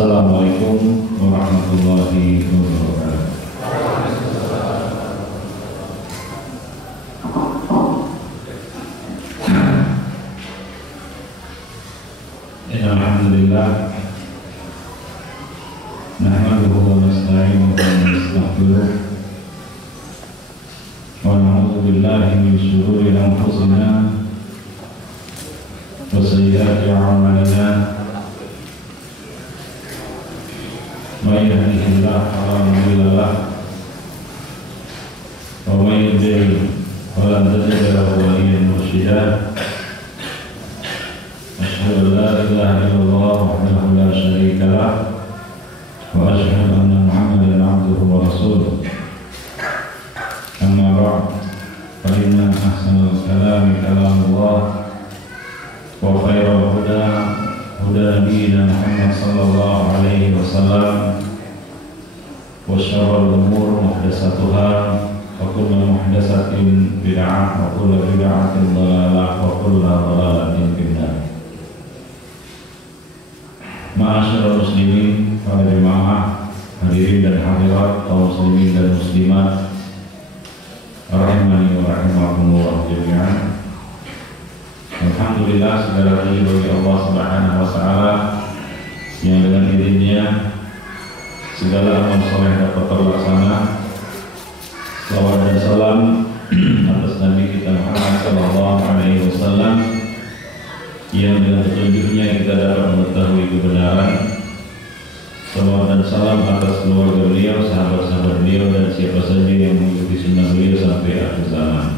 Assalamualaikum warahmatullahi wabarakatuh. Alhamdulillah, nahmaduhu wa nasta'inuhu wa nastaghfiruh wa na'udzu billahi min shururi anfusina wa sayyiati a'malina. May yahdihillahu fala mudilla lahu wa may yudlil fala tajida lahu waliyyan murshida. Asyhadu an la ilaha illallah wahdahu la syarika lah wa asyhadu anna Muhammadan abduhu wa rasuluh. Amma ba'd, fa inna ahsanal kalami kalamullah wa khairal huda huda nabiyyina Muhammad sallallahu alaihi wasallam wa syarrul umur muhdatsatuha wa kullu muhdatsatin bid'ah wa kullu bid'atin dhalalah wa kullu dhalalatin finnar. Ma'asyiral muslimin, para jemaah hadirin dan hadirat, kaum muslimin dan muslimat rahimani wa rahimakumullah jami'an. Alhamdulillah, segala puji bagi Allah Subhanahu wa taala yang dengan izinnya segala amal saleh dapat terlaksana. Salawat dan salam atas Nabi kita Muhammad sallallahu alaihi wasallam yang dengan petunjuknya kita dapat mengetahui kebenaran. Salawat dan salam atas keluarga beliau, sahabat-sahabat beliau, dan siapa saja yang mengikuti sunnah beliau sampai akhir zaman.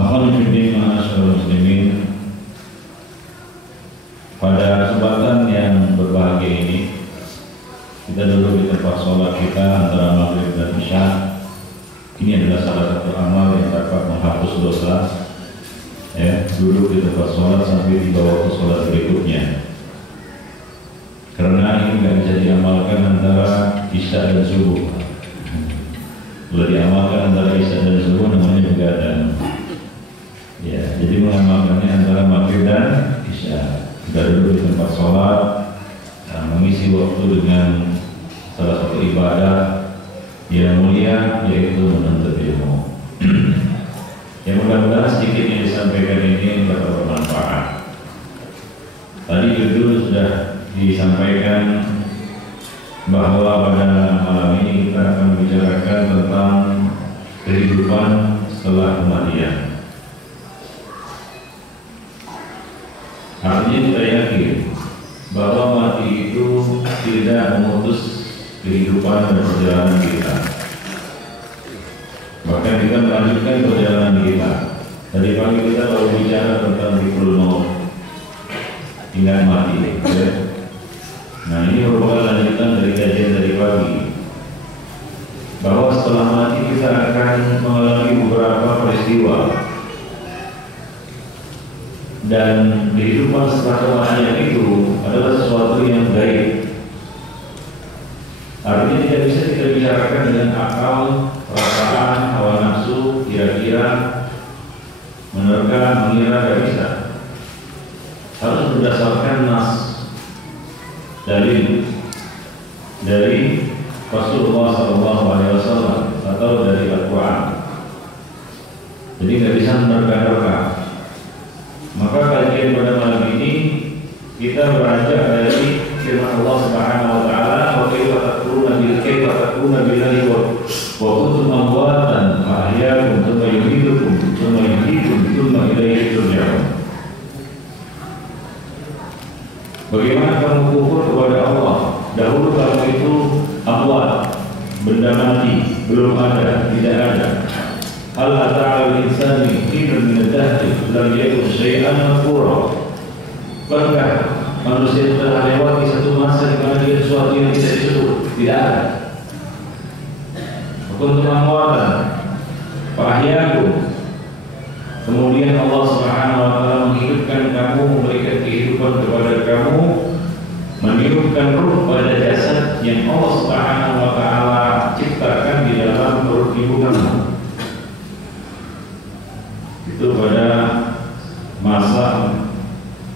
Ma'asyiral muslimin, pada kesempatan yang berbahagia ini kita duduk di tempat sholat kita antara maghrib dan isya. Ini adalah salah satu amal yang dapat menghapus dosa, ya, duduk di tempat sholat sampai tiba waktu sholat berikutnya. Karena ini tidak bisa diamalkan antara isya dan subuh. Kalau diamalkan antara isya dan subuh namanya begadang. Ya, jadi mengamalkannya antara maghrib dan isya. Kita duduk di tempat sholat, mengisi waktu dengan salah satu ibadah yang mulia, yaitu menuntut ilmu. Yang mudah-mudahan sedikit yang disampaikan ini dapat bermanfaat. Tadi judul sudah disampaikan bahwa pada malam ini kita akan membicarakan tentang kehidupan setelah kematian. Artinya kita yakin bahwa mati itu tidak memutus kehidupan dan perjalanan kita. Bahkan kita melanjutkan perjalanan kita. Tadi pagi kita baru bicara tentang dhikrul maut, ingat mati, ya. Nah, ini merupakan lanjutan dari kajian dari pagi, bahwa setelah mati kita akan mengalami beberapa peristiwa. Dan kehidupan setelah kematian itu adalah sesuatu yang gaib. Artinya tidak bisa kita bicarakan dengan akal, perasaan, hawa nafsu, kira-kira, menerka, mengira, tidak bisa. Harus berdasarkan nas dari Rasulullah SAW atau dari Al-Quran. Jadi tidak bisa menerka-nerka. Maka kajian pada malam ini kita beranjak dari firman Allah Subhanahu wa taala, wa kaifa takfuruna billahi wa kuntum amwatan fa ahyaakum thumma yuhyikum thumma yuhyikum thumma ilaihi turja'un. Bagaimana kamu kufur kepada Allah? Dahulu kamu itu amwat, benda mati, belum ada, tidak ada. Hal ata'al insani hinun min ad-dahri lam yakun syai'an madhkura. Bahkan manusia telah lewati satu masa di mana dia sesuatu yang tidak disebut, tidak ada. Kuntum amwatan fa ahyaakum. Kemudian Allah Subhanahu wa taala menghidupkan kamu, memberikan kehidupan kepada kamu, meniupkan ruh pada jasad yang Allah Subhanahu wa taala ciptakan di dalam perut ibu kamu. Itu pada masa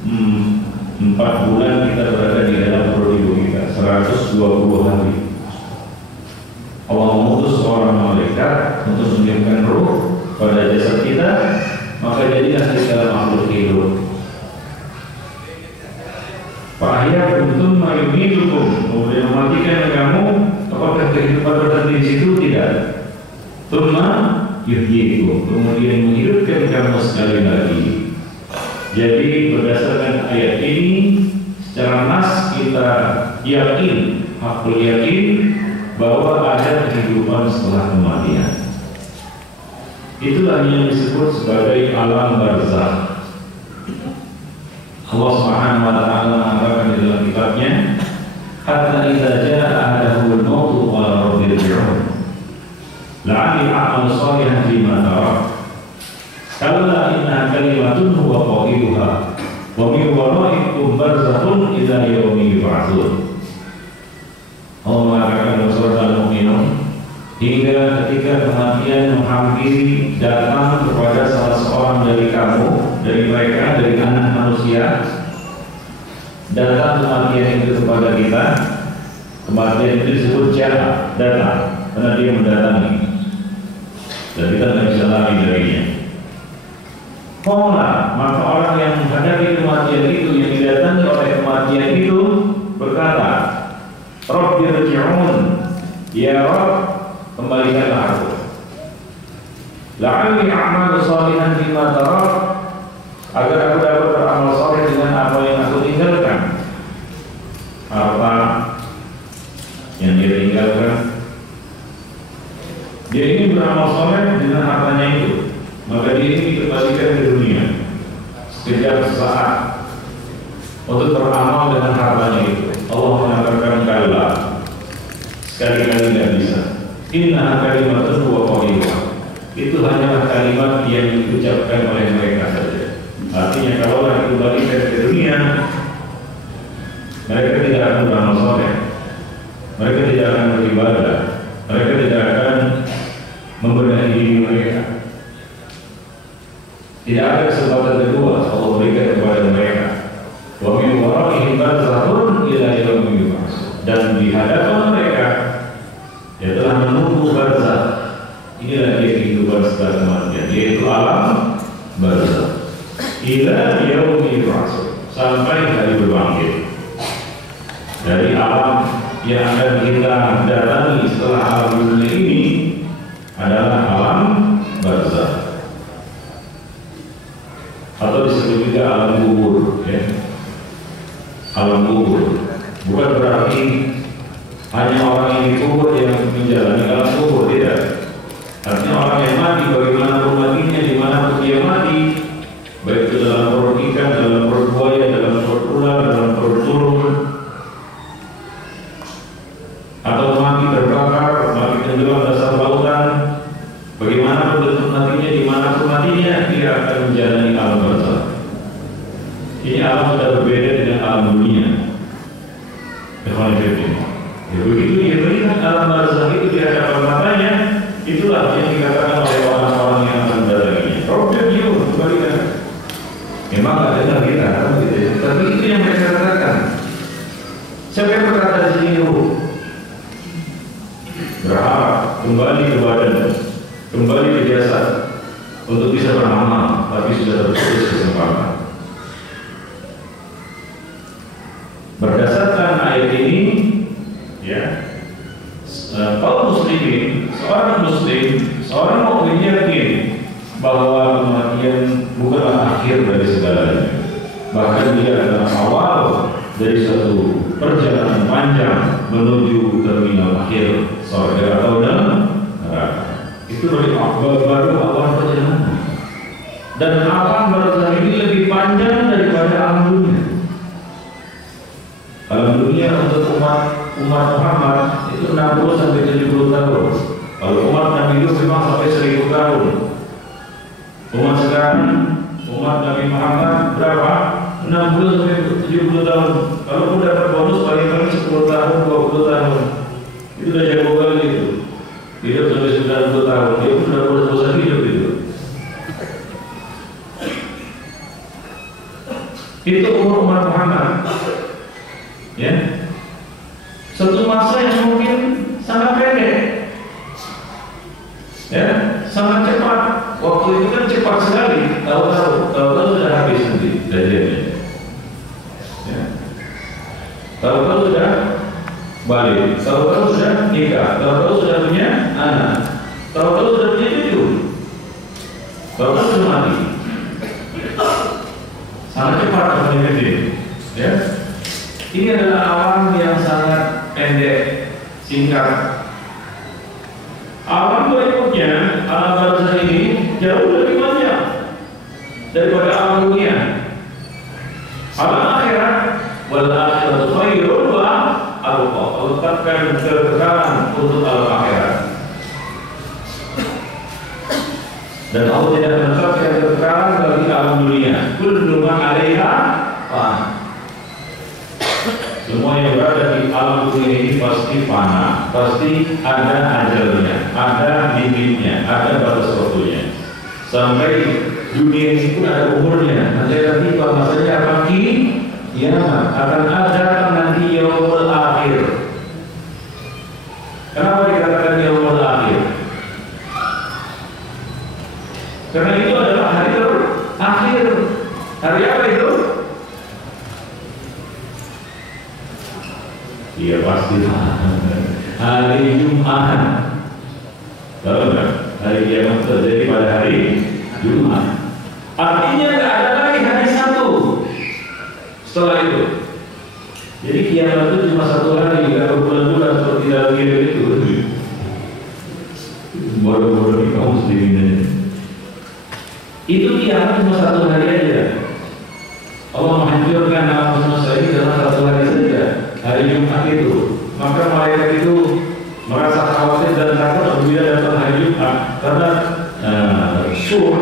4 bulan kita berada di dalam perut ibu 120 hari. Allah mengutus seorang malaikat untuk mengirimkan ruh pada jasad kita, maka jadilah kita makhluk hidup. Fahya kuntum mayumidukum, kemudian mematikan kamu. Apakah kehidupan berhenti di situ? Tidak. Tsumma yuhyikum, kemudian menghidupkan kamu sekali lagi. Jadi berdasarkan ayat ini, secara nas kita yakin, hakul yakin bahwa ada kehidupan setelah kematian. Itulah yang disebut sebagai alam barzakh. Allah Subhanahu wa taala mengatakan di dalam kitabnya, hatta idza jaa ahadahumul maut qala rabbi irji'un la'alli a'malu shalihan fima tarak kalla innaha kalimatun huwa qailuha wa min wara'ikum barzakhun ila yaumi yub'atsun. Allah mengatakan dalam surat Al-Mu'minun, hingga ketika kematian menghampiri datang kepada salah seorang dari kamu, dari mereka, dari anak manusia, datang kematian itu kepada kita. Kematian itu disebut jaa, datang, karena dia mendatangi, dan kita tidak bisa lari darinya. Maka orang yang menghadapi kematian itu, yang didatangi oleh kematian itu, berkata, Rabbi irji'un, ya Rabb, kembalikanlah aku. La'alli a'malu shalihan fima tarak, agar aku dapat beramal saleh dengan apa yang aku tinggalkan. Apa yang dia tinggalkan? Dia ingin beramal saleh dengan hartanya itu, maka dia ingin dikembalikan ke dunia sekejap sesaat untuk beramal dengan hartanya itu. Allah mengatakan kalla, sekali-kali tidak bisa. Inna kalimatun huwa qailuha, itu hanyalah kalimat yang diucapkan oleh mereka saja. Artinya kalau orang dikembalikan ke dunia, mereka tidak akan beramal saleh, mereka tidak akan beribadah, mereka tidak akan membenahi diri mereka. Tidak ada kesempatan kedua Allah berikan kepada mereka. Wa min wara'ihim barzakhun ila yaumi yub'atsun, dan di hadapan mereka dia telah menunggu barzakh. Inilah dia kehidupan setelah kematian, yaitu alam barzakh. Ila yaumi yub'atsun, sampai hari berbangkit. Dari alam yang akan kita datangi setelah alam dunia ini adalah alam barzakh, atau disebut juga alam kubur, ya. Alam kubur bukan berarti hanya orang yang dikubur yang menjalani alam kubur, tidak. Artinya orang yang mati, bagaimana matinya, di mana dia mati, baik itu dalam perut ikan, dalam perut buaya, dalam perut ular, dalam perut turun, atau mati terbakar, mati tenggelam dasar lautan, bagaimana bentuk matinya, di mana matinya, dia akan menjalani alam barzakh. Ini alam sudah berbeda dengan alam dunia. Ya, begitu dia melihat alam barzakh itu di hadapan matanya, itulah yang dikatakan oleh orang-orang yang akan mendatanginya. Problem you, kembalikan. Memang ada dengar kita, tapi itu yang mereka katakan. Siapa yang berkata di sini? Berharap kembali ke badan, kembali ke jasad untuk bisa beramal, tapi sudah terputus kesempatan. Berdasarkan ayat ini, ya, kaum muslimin, seorang muslim, seorang mukmin yakin bahwa kematian bukanlah akhir dari segalanya. Bahkan dia adalah awal dari suatu perjalanan panjang menuju terminal akhir surga atau neraka. Itu dari awal baru awal perjalanan. Dan alam barzakh ini lebih panjang daripada alam dunia. Alam dunia untuk umat Muhammad itu 60 sampai 70 tahun. Kalau umat Nabi itu memang sampai 1000 tahun. Umat sekarang, umat Nabi Muhammad berapa? 60 sampai 70 tahun. Kalau pun dapat bonus paling-paling 10 tahun, 20 tahun. Itu udah jago kali itu. Hidup sampai 90 tahun. Dia pun udah bosan hidup itu. Itu umur umat Muhammad. Ya. Satu masa yang mungkin sangat pendek, ya, sangat cepat. Waktu itu kan cepat sekali. Tahu-tahu sudah habis nanti kajiannya. Ya. Tahu-tahu sudah balik, tahu-tahu sudah nikah, tahu-tahu sudah punya anak, tahu-tahu sudah punya cucu, tahu-tahu sudah mati. Sangat cepat ini, ya. Ini adalah alam yang sangat pendek, singkat. Alam berikutnya, alam barzakh ini jauh lebih banyak daripada alam dunia. Alam akhirat, wal akhiratu khairun wa abqa. Letakkan kekekalan untuk alam akhirat. Dan Allah tidak menetapkan kekekalan bagi alam dunia. Kullu ma 'alaiha fan. Semua yang berada di alam dunia ini pasti fana, pasti ada ajalnya, ada limitnya, ada batas waktunya. Sampai dunia ini pun ada umurnya. Nanti pada masanya akan akan ada nanti yaumul akhir. Kenapa dikatakan yaumul akhir? Karena itu adalah hari terakhir. Hari apa itu? Iya pasti hari Jumat. Tahu nggak? Hari kiamat terjadi pada hari Jumat. Artinya nggak ada lagi hari Sabtu setelah itu. Jadi kiamat itu cuma satu hari, nggak berbulan-bulan seperti dalam hidup itu. Bodoh-bodoh di kaum sendiri. Itu kiamat cuma satu hari aja. Allah menghancurkan alam semesta ini dalam satu hari saja. Hari Jumat itu, maka malaikat itu merasa khawatir dan takut apabila datang hari Jumat, karena sur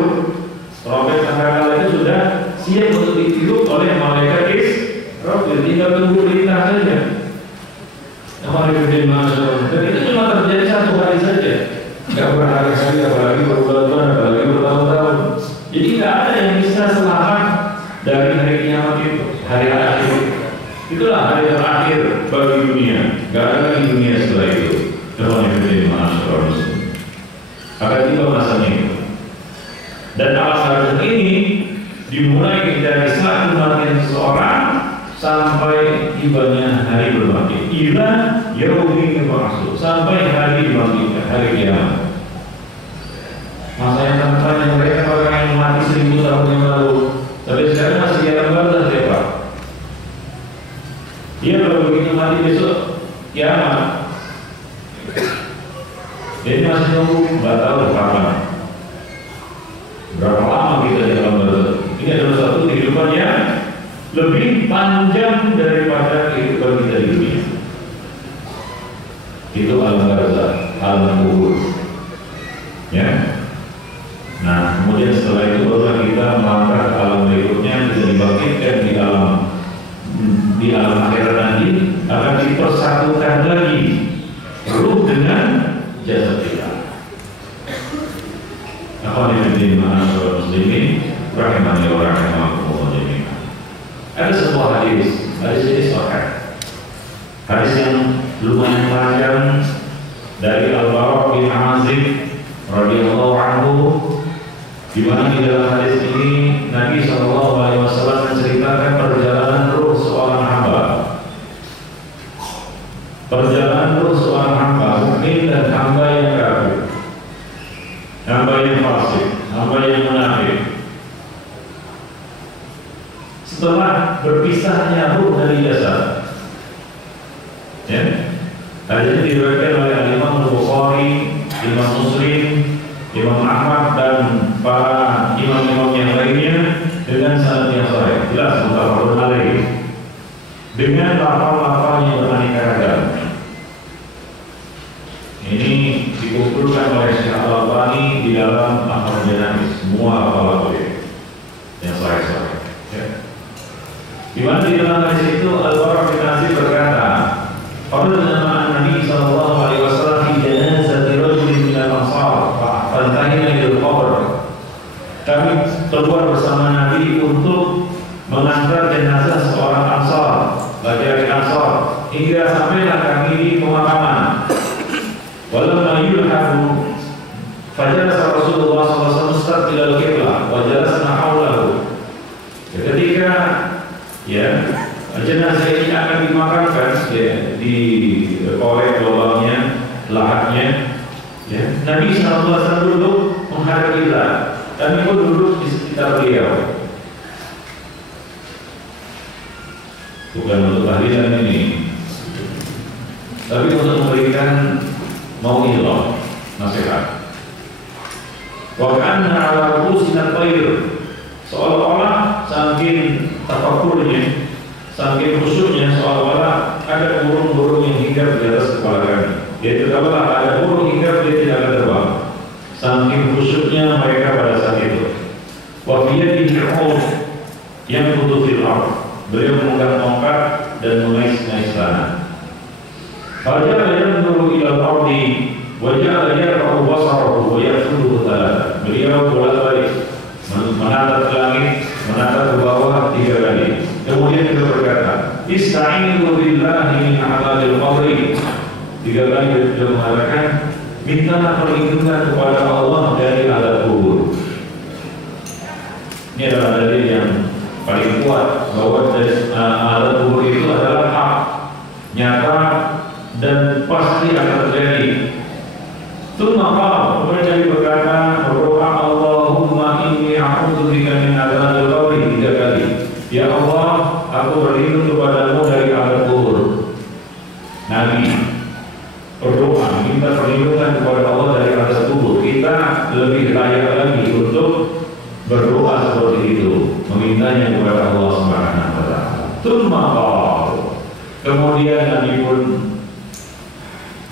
trompet sangkakala itu sudah siap untuk ditiup oleh malaikat Israfil, tinggal tunggu perintah saja. Dan itu cuma terjadi satu hari saja, nggak berhari-hari, apalagi berbulan-bulan, apalagi bertahun-tahun. Jadi nggak ada yang bisa selamat dari hari kiamat itu, hari akhir. Itulah hari terakhir bagi dunia. Gak ada lagi dunia setelah itu. Akan tiba masanya itu. Dan alam barzakh ini dimulai dari saat kematian seseorang sampai tibanya hari berbangkit. Ila yaumil ba'ts, sampai hari dibangkitkan, hari kiamat. Masa yang tentang mereka orang yang mati 1000 tahun yang lalu, tapi sekarang masih di alam barzakh, ya Pak. Dia kalau begitu mati besok kiamat. Jadi masih nunggu, nggak tahu berapa lama kita di alam barzakh. Ini adalah satu kehidupan yang lebih panjang daripada kehidupan kita di dunia. Itu alam barzakh, alam kubur. Ya. Nah, kemudian setelah itu baru kita melangkah ke alam berikutnya, bisa dibangkitkan di alam akhirat nanti, akan dipersatukan lagi ruh dengan jasad kita. Muslimin rahimani wa rahimakumullah jami'an. Ada sebuah hadis ini sahih. Hadis yang lumayan panjang dari Al-Bara' bin Azib radhiyallahu anhu, di mana di dalam hadis ini Nabi SAW menceritakan perjalanan ruh seorang hamba. Perjalanan ruh seorang hamba mukmin dan hamba yang kafir, hamba yang fasik, hamba yang munafik. Setelah berpisahnya ruh dari jasad, ya, hadis ini diriwayatkan oleh Imam Al-Bukhari, Imam Muslim, Imam Ahmad dan para imam-imam yang lainnya dengan sanad yang sahih, jelas muttafaqun alaih, dengan lafal-lafal yang beraneka ragam. Ini dikumpulkan oleh Syekh Al-Albani di dalam Ahkam Jana'iz, semua lafal-lafal yang sahih-sahih. Ya. Di mana di dalam hadis itu Al-Bara' bin Azib berkata, "Qala Nabi sallallahu alaihi wasallam fi janazati rajulin min al-ansar fantahina ila al-qabr." Kami keluar bersama Nabi untuk mengantar jenazah seorang Ansar, laki-laki Ansar, hingga sampailah kami di pemakaman. Walamma yulhadu fajalasa Rasulullah SAW mustaqbilal qiblah wa jalasna haulahu. Ketika jenazah ini akan dimakamkan di korek lubangnya, lahatnya, Nabi SAW duduk menghadap kiblat. Kami pun duduk di sekitar beliau. Bukan untuk tahlilan ini, tapi untuk memberikan mau'izah, nasihat. Wa kanna ala ru'usina tayr, seolah-olah saking tafakurnya, saking khusyuknya, seolah-olah ada burung-burung yang hinggap di atas kepala kami. Yaitu kalau ada burung hinggap, dia tidak akan terbang. Saking khusyuknya mereka pada saat itu. Wa biyadihi 'ud yang butuh fil ardh, beliau memegang tongkat dan mengais-ngais tanah. Faja'ala yanzuru ila al-ardi wa ja'ala yarfa'u basarahu wa yafsuduhu thalatha. Beliau bolak-balik menatap ke langit, menatap ke bawah 3 kali. Kemudian beliau berkata, "Ista'inu billahi min 'adzabil qabri." 3 kali beliau mengatakan, mintalah perlindungan kepada Allah dari azab kubur. Ini adalah dalil yang paling kuat bahwa azab kubur itu adalah hak, nyata dan pasti akan terjadi. Tsumma kemudian berkata, "Berdoa Allahumma inni a'udzubika min adzabil qabri." 3 kali. Ya Allah, aku berlindung kepadamu dari azab kubur. Nabi berdoa minta perlindungan kepada Allah dari azab kubur. Kita lebih layak lagi untuk berdoa seperti itu, memintanya kepada Allah Subhanahu wa taala. Tsumma kemudian Nabi pun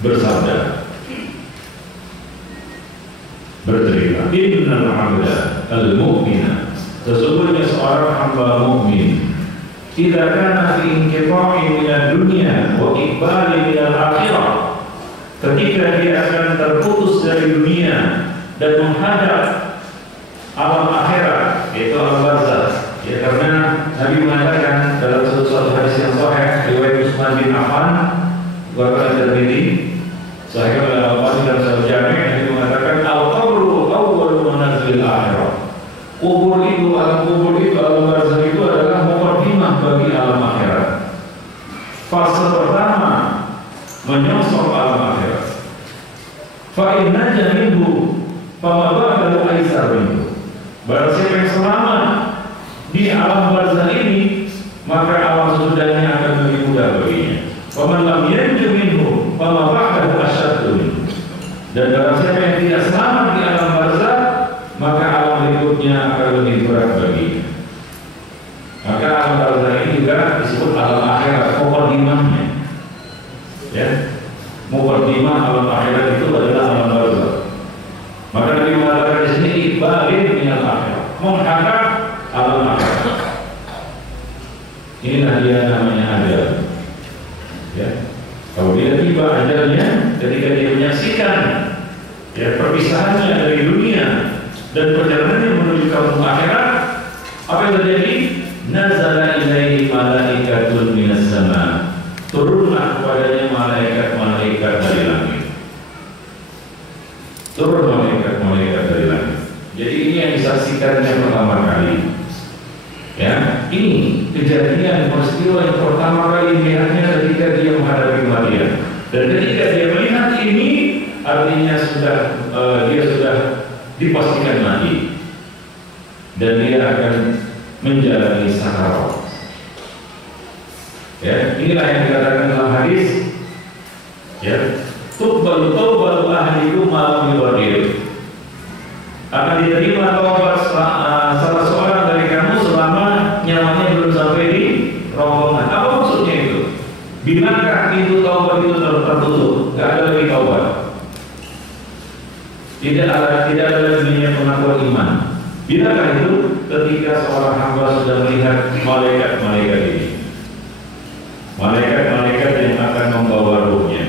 bersabda, bercerita, "Innal 'abda al-mu'mina," sesungguhnya seorang hamba mukmin, "idza kana fi inqita'in minad dunya wa iqbalin minal akhirah," ketika dia akan terputus dari dunia dan menghadap alam akhirat, yaitu alam barzakh. Ya, karena Nabi mengatakan dalam suatu hadis yang sahih riwayat Utsman bin Affan, riwayat Tirmidzi, sahih oleh Al-Albani dalam Sahih Jami', Nabi mengatakan al-qabru awwalu manazil akhirah. Kubur itu, alam kubur itu, alam barzakh itu adalah muqaddimah bagi alam akhirat. Fase pertama menyongsong alam akhirat. Fa inna minhu fa ma ba'dahu aisar minhu. Barang siapa yang selamat di alam barzakh ini, maka alam sesudahnya akan lebih mudah baginya. Wa man lam yanju minhu fa ma ba'dahu asyaddu minhu. Dan barang siapa yang tidak selamat di alam barzakh, maka alam berikutnya akan lebih berat baginya. Maka alam barzakh ini juga disebut alam akhirat, muqaddimahnya. Ya, muqaddimah alam akhirat itu adalah alam barzakh. Maka Nabi mengatakan di sini iqbalin minal akhirat, menghadap alam akhirat. Inilah dia namanya ajal. Ya, kalau dia tiba ajalnya, ketika dia menyaksikan perpisahannya dari dunia dan perjalanannya menuju kampung akhirat, apa yang terjadi? Nazala ilaihi malaikatun minas sama. Turunlah kepadanya malaikat-malaikat dari langit. Turun malaikat-malaikat dari langit. Jadi ini yang disaksikan yang pertama kali. Ya, ini kejadian peristiwa yang pertama kali melihatnya ketika dia menghadapi kematian. Dan ketika dia melihat ini, artinya dia sudah dipastikan mati. Dan dia akan menjalani sakarat. Ya, inilah yang dikatakan dalam hadis. Ya, tuqbalu taubatul ahlikum malam yubadir. Akan diterima taubat salah seorang dari kamu selama nyawanya belum sampai di rombongan. Apa maksudnya itu? Bilangkah pintu taubat itu tertutup? Tidak ada lagi taubat. Tidak ada lagi pengakuan iman. Bilakah itu? Ketika seorang hamba sudah melihat malaikat-malaikat ini, malaikat-malaikat yang akan membawa ruhnya.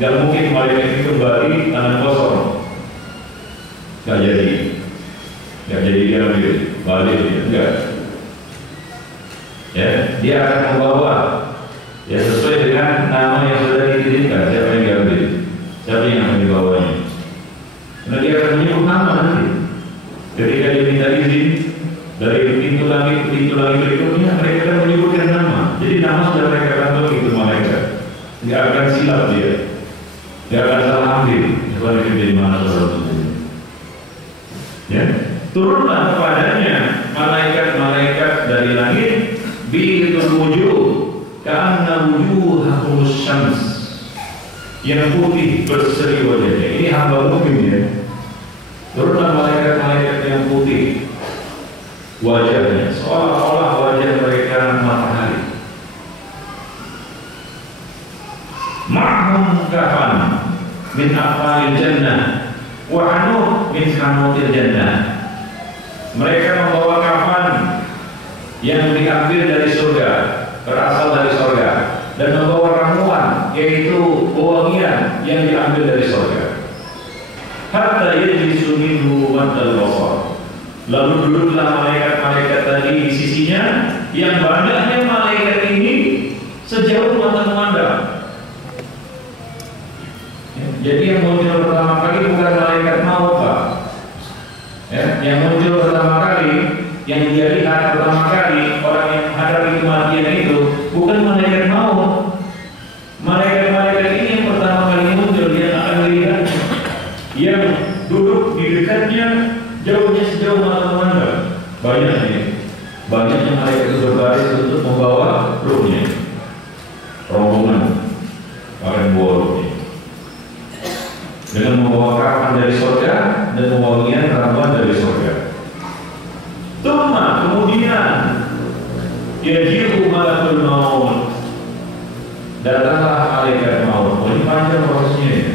Gak mungkin malaikat itu kembali tangan kosong. Gak jadi dia ambil balik, enggak. Ya, dia akan membawa Ya sesuai dengan nama yang sudah dititipkan. Siapa yang diambil? Siapa yang akan dibawanya? Karena dia akan menyebut nama nanti. Ketika dia minta izin dari pintu langit berikutnya, mereka akan menyebutkan nama. Jadi nama sudah mereka kantongi itu malaikat. Tidak akan silap dia, tidak akan salah ambil. Kalau dia dari mana saudara? Ya, turunlah kepadanya malaikat-malaikat dari langit bi'idul wujuh ka'anna wujuhahum syams, yang putih berseri wajahnya. Ini hamba mukmin ya. Turunlah malaikat-malaikat yang putih wajahnya, seolah-olah wajah mereka matahari. Ma'hum kafan min aqalil jannah wa hanut min hanutil jannah. Mereka membawa kafan yang diambil dari surga, berasal dari surga, dan membawa ramuan yaitu wewangian yang diambil dari surga. Hatta yajlisu minhu maddal basar. Lalu duduklah malaikat-malaikat tadi di sisinya, yang banyaknya malaikat ini sejauh mata memandang. Jadi yang muncul pertama kali bukan malaikat maut, Pak. Ya, yang muncul pertama kali, yang dia lihat pertama kali orang yang menghadapi kematian itu bukan malaikat maut. Malaikat-malaikat ini yang pertama kali muncul, dia akan melihat yang duduk di dekatnya, jauhnya sejauh mata memandang. Banyaknya malaikat itu berbaris untuk membawa ruhnya, rombongan akan membawa ruhnya dengan membawa kafan dari surga dan membawa ramuan dari surga. Kemudian yaji'u malakul maut, datanglah malaikat maut. Ini panjang prosesnya ya.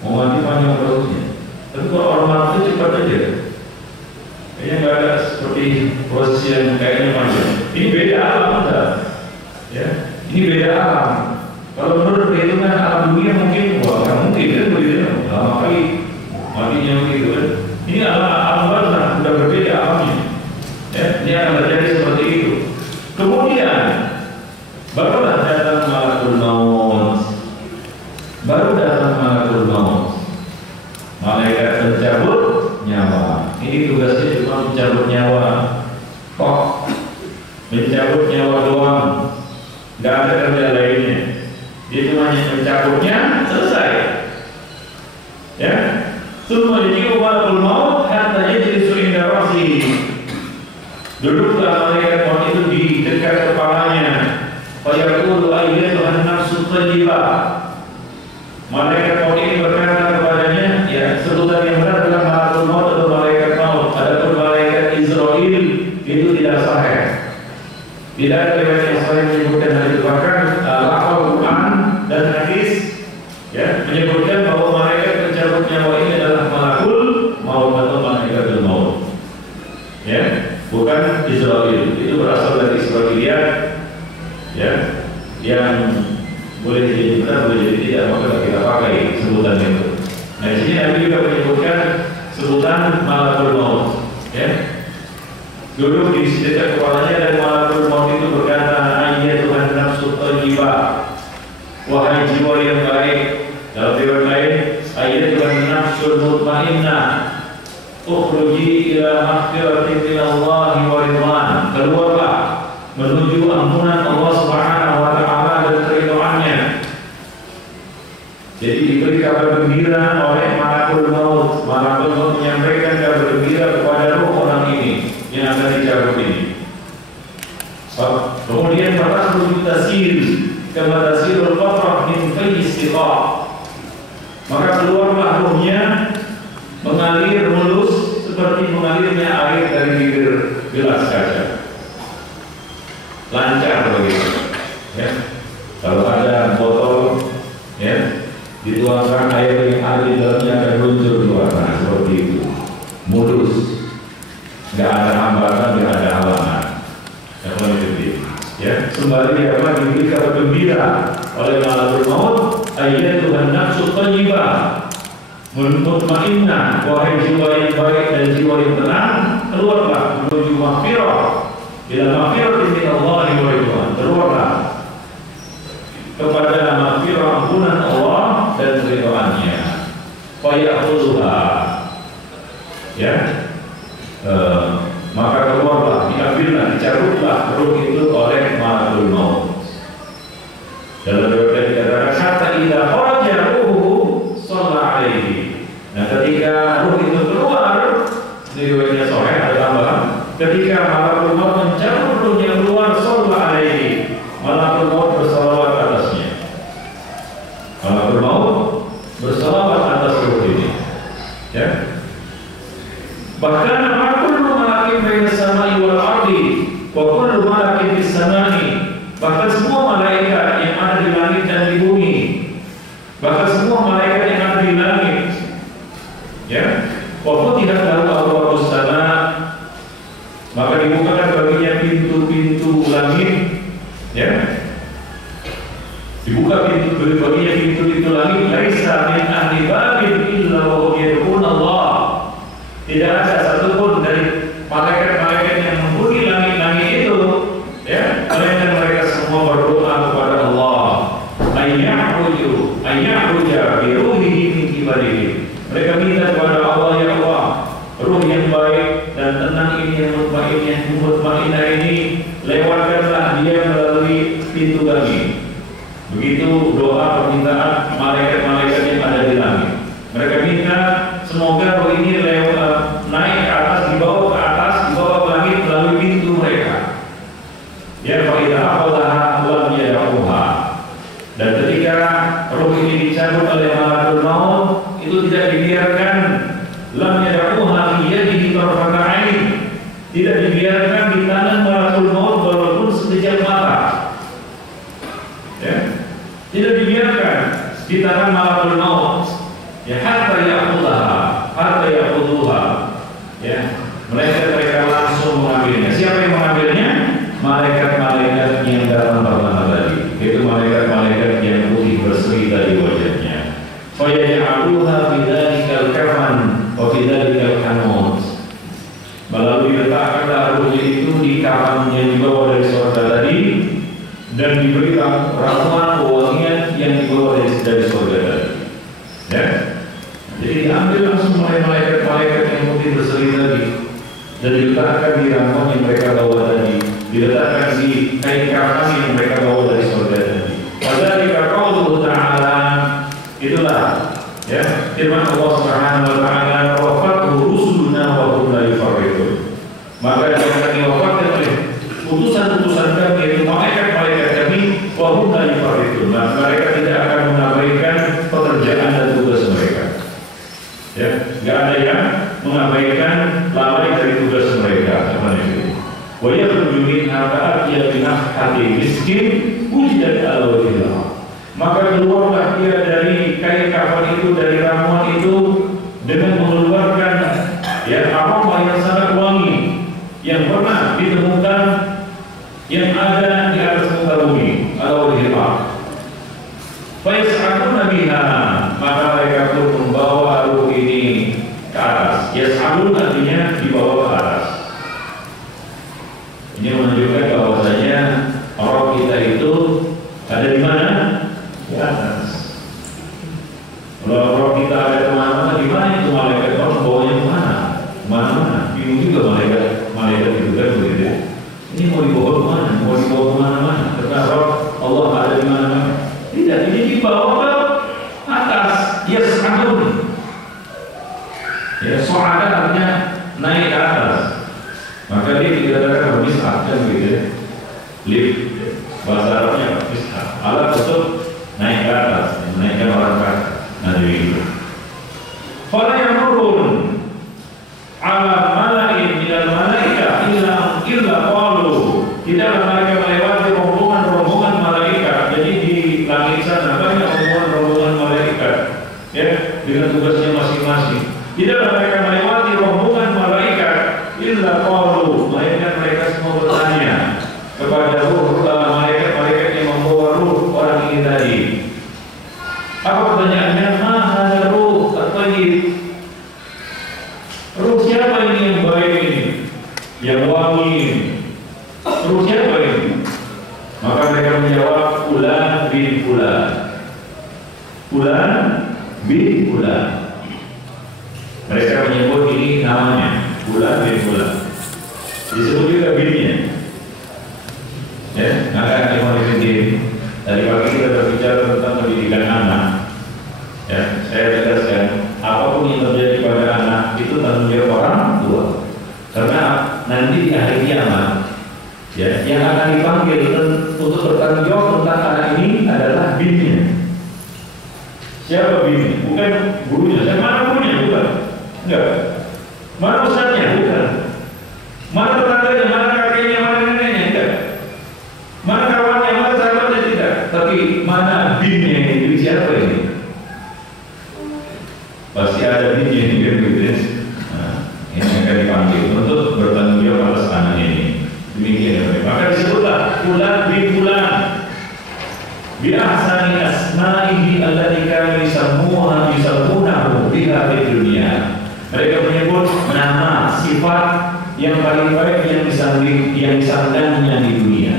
Mau mati panjang prosesnya. Tapi kalau orang mati cepat aja. Kayaknya nggak ada seperti proses yang kayaknya panjang. Ini beda alam kita. Ya, ini beda alam. Kalau menurut perhitungan alam dunia mungkin, wah nggak mungkin kan begitu. Lama kali matinya begitu kan. Ini alam barzah sudah berbeda alamnya. Ya, ini akan terjadi seperti itu. Kemudian barulah datang malakul maut. Malaikat pencabut nyawa. Ini tugasnya cuma mencabut nyawa. Kok mencabut nyawa doang, nggak ada kerja lainnya. Dia cuma mencabutnya, selesai. Ya, semua dijiwa malakul maut hatta yajlisu inda ra'sihi. Duduklah malaikat maut itu di dekat kepalanya. Fayaqulu ayyatuhan nafsu thayyibah. Malaikat maut ini berkata kepadanya, ya, sebutan yang benar adalah malakul maut atau malaikat maut. Adapun malaikat Israel itu tidak sahih. Tidak ada riwayat yang sahih menyebutkan hal itu. Bahkan lafal Quran dan hadis ya menyebutkan bahwa malaikat pencabut nyawa ini adalah malakul maut atau malaikatul maut. Ya, bukan Israel. Itu berasal dari Israiliyat ya, yang boleh jadi benar, boleh jadi tidak, maka kita pakai sebutan itu. Nah, di sini Nabi juga menyebutkan sebutan malakul maut. Ya, duduk di dekat kepalanya dan malakul maut itu berkata, ayyatuhan nafsu thayyibah, wahai jiwa yang baik. Dalam riwayat lain, ayyatuhan nafsul mutmainnah, ukhruji ila maghfiratin minallahi wa ridwan. Keluarlah menuju ampunan Allah Subhanahu wa taala dan keridhaannya. Jadi diberi kabar gembira oleh malakul maut. Malakul maut menyampaikan kabar gembira kepada roh orang ini yang akan dicabut ini. Kemudian berlaku tasir kama tasirul qatrah min fayyi istiqa. Maka keluarlah rohnya mengalir mulus seperti mengalirnya air dari bibir gelas kaca. Lancar begitu. Ya. Kalau ada botol ya, dituangkan air yang ada di dalamnya akan luncur keluar, nah, seperti itu. Mulus. Nggak ada hambatan, nggak ada halangan. Ya, sembari apa diberi kabar gembira oleh malakul maut, ayyatuhan nafsu thayyibah, mutmainnah, wahai jiwa yang baik dan jiwa yang tenang, keluarlah menuju maghfirah, ila maghfiratin min Allah wa ridwan. Keluarlah maka keluarlah, diambillah, dicabutlah ruh itu oleh malakul maut. Dalam riwayat dikatakan hatta idza kharaja ruhu shalla alaihi. Nah, ketika ruh itu keluar, di riwayatnya sahih ada tambahan, ketika malakul maut mencabut ruhnya keluar, shalla alaihi, malakul maut bersalawat atasnya. Malakul maut bersalawat atas ruh ini. Ya. Bahkan kullu malakin baina samai wal ardi wa kullu malakin fis samai, bahkan semua malaikat yang ada di langit dan di bumi, bahkan semua malaikat yang ada di langit, ya, wa futihat lahu abwaabus sama, maka dibukakan baginya pintu-pintu langit, ya, dibuka baginya pintu-pintu langit. Laisa min ahli babin illa wa hum yad'una Allah. Tidak ada satupun dari malaikat-malaikat yang menghuni langit-langit itu, ya, melainkan mereka semua berdoa kepada Allah. Ayya'ruja bi ruhihi min kibarihi. Mereka minta kepada Allah, ya Allah, ruh yang baik dan tenang ini, yang mutmainah ini, lewatkanlah dia melalui pintu kami. Begitu doa permintaan malaikat-malaikat yang ada di langit. Mereka minta semoga roh ini naik ke atas, dibawa ke atas, dibawa ke langit melalui pintu mereka. Ya, fa'idha akhadaha lam yad'uha. Dan ketika roh ini dicabut oleh malakul maut, itu tidak dibiarkan, lam yad'uha fi yadihi tarfata 'ain. Tidak dibiarkan di tangan malakul maut walaupun sekejap mata. Ya. Tidak dibiarkan di tangan malakul maut. Ya, hatta ya'khudhuha, ya, mereka langsung mengambilnya. Siapa yang mengambilnya? Malaikat-malaikat yang datang pertama tadi, itu malaikat-malaikat yang putih berseri dari wajahnya. Fa yaj'aluha fi dzalikal kafan wa fi dzalikal hanut. Melalui letakkanlah ruhnya itu di kafan yang dibawa dari surga tadi, dan diberi ramuan wewangian yang dibawa dari surga tadi. Ya. Jadi diambil langsung oleh malaikat-malaikat yang putih berseri tadi dan diletakkan di ramuan yang mereka bawa tadi, diletakkan di kain kafan yang mereka bawa dari surga tadi. Wadzalika qauluhu ta'ala, itulah, ya, firman Allah Subhanahu wa taala, wafatu rusuluna wa hum la yufarritun. Maka akan diwafatkan oleh utusan-utusan kami, yaitu malaikat-malaikat kami, wa hum la yufarritun. Mereka tidak akan mengabaikan pekerjaan dan tugas mereka. Ya, nggak ada yang mengabaikan lalai dari tugas mereka. Seperti itu. Wa yakhruju minha ka'atyabin hati miskin wujidat ala wajhillah. Maka keluarlah dia dari kain kafan itu, dari ramuan itu, dengan mengeluarkan, ya, aroma yang sangat wangi yang pernah ditemukan yang ada di atas muka bumi, ala wajhillah. Fa yas'aluna biha, maka mereka pun membawa ruh ini ke atas. Yas'alun artinya dibawa ke atas. Ini menunjukkan bahwasanya roh kita itu ada di mana? Di atas. Kalau roh kita ada kemana-mana, di mana itu malaikat roh membawanya kemana? Kemana-mana. Bingung juga malaikat itu kan begitu. Ini mau dibawa kemana? Mau dibawa kemana-mana? Karena roh Allah ada di mana-mana. Tidak, ini dibawa ke atas. Yas'alun. Ya, so'ada artinya naik ke atas. Maka dia dikatakan bermisah, kan gitu. Lift, bahasa Arabnya bermisah. Alat untuk naik ke atas, menaikkan orang ke atas. Nah, begitu. Fala yamurun ala mala'in minal malaika illa qalu. Tidaklah mereka melewati rombongan malaikat. Jadi di langit sana banyak rombongan malaikat, ya, dengan tugasnya masing-masing. Tidaklah mereka melewati rombongan malaikat illa qalu, melainkan mereka semua bertanya kepada ruh malaikat-malaikat yang membawa ruh orang ini tadi. Apa pertanyaannya? Mahal ruh at-tayyib. Ruh siapa ini yang baik ini, yang wangi ini? Ruh siapa ini? Maka mereka menjawab, fulan bin fulan. Fulan bin fulan. Mereka menyebut ini namanya. bulan bin bulan. Disebut juga binnya. Ya, maka tadi pagi kita berbicara tentang pendidikan anak. Ya, saya tegaskan, apapun yang terjadi pada anak itu tanggung jawab orang tua. Karena nanti di akhir kiamat, ya, yang akan dipanggil untuk bertanggung jawab tentang anak ini adalah binnya. Siapa binnya? Bukan gurunya. Saya mana gurunya? Bukan. Enggak. Mana ustaznya? Bukan. Mana tetangganya? Mana kakeknya? Mana neneknya? Enggak. Mana kawannya? Mana sahabatnya? Tidak. Tapi mana binnya ini? Siapa ini? Pasti ada binnya ini, gitu. Nah, ini akan dipanggil untuk bertanggung jawab atas anak ini. Demikian. Maka disebutlah bulan bin bulan. Bi ahsani asma'ihi allati kanu yusammunahu biha fid dunya. Mereka menyebut nama sifat yang paling baik yang disandangnya di dunia.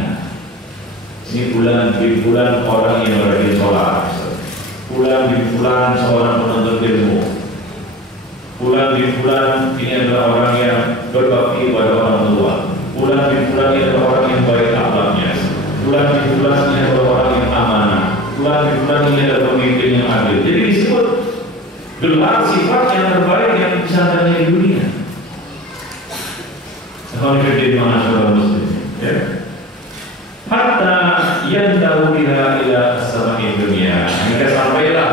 Ini bulan bin bulan orang yang rajin sholat. Bulan bin bulan seorang penuntut ilmu. Bulan bin bulan ini adalah orang yang berbakti pada orang tua. Bulan bin bulan ini adalah orang yang baik akhlaknya. Bulan bin bulan ini adalah orang yang amanah. Bulan bin bulan ini adalah pemimpin yang adil. Jadi disebut gelar sifat yang terbaik yang disandangnya di dunia. Kalau jadi masyarakat muslim, ya. Hatta yang tahu ila as-sama'i dunia. Hingga sampailah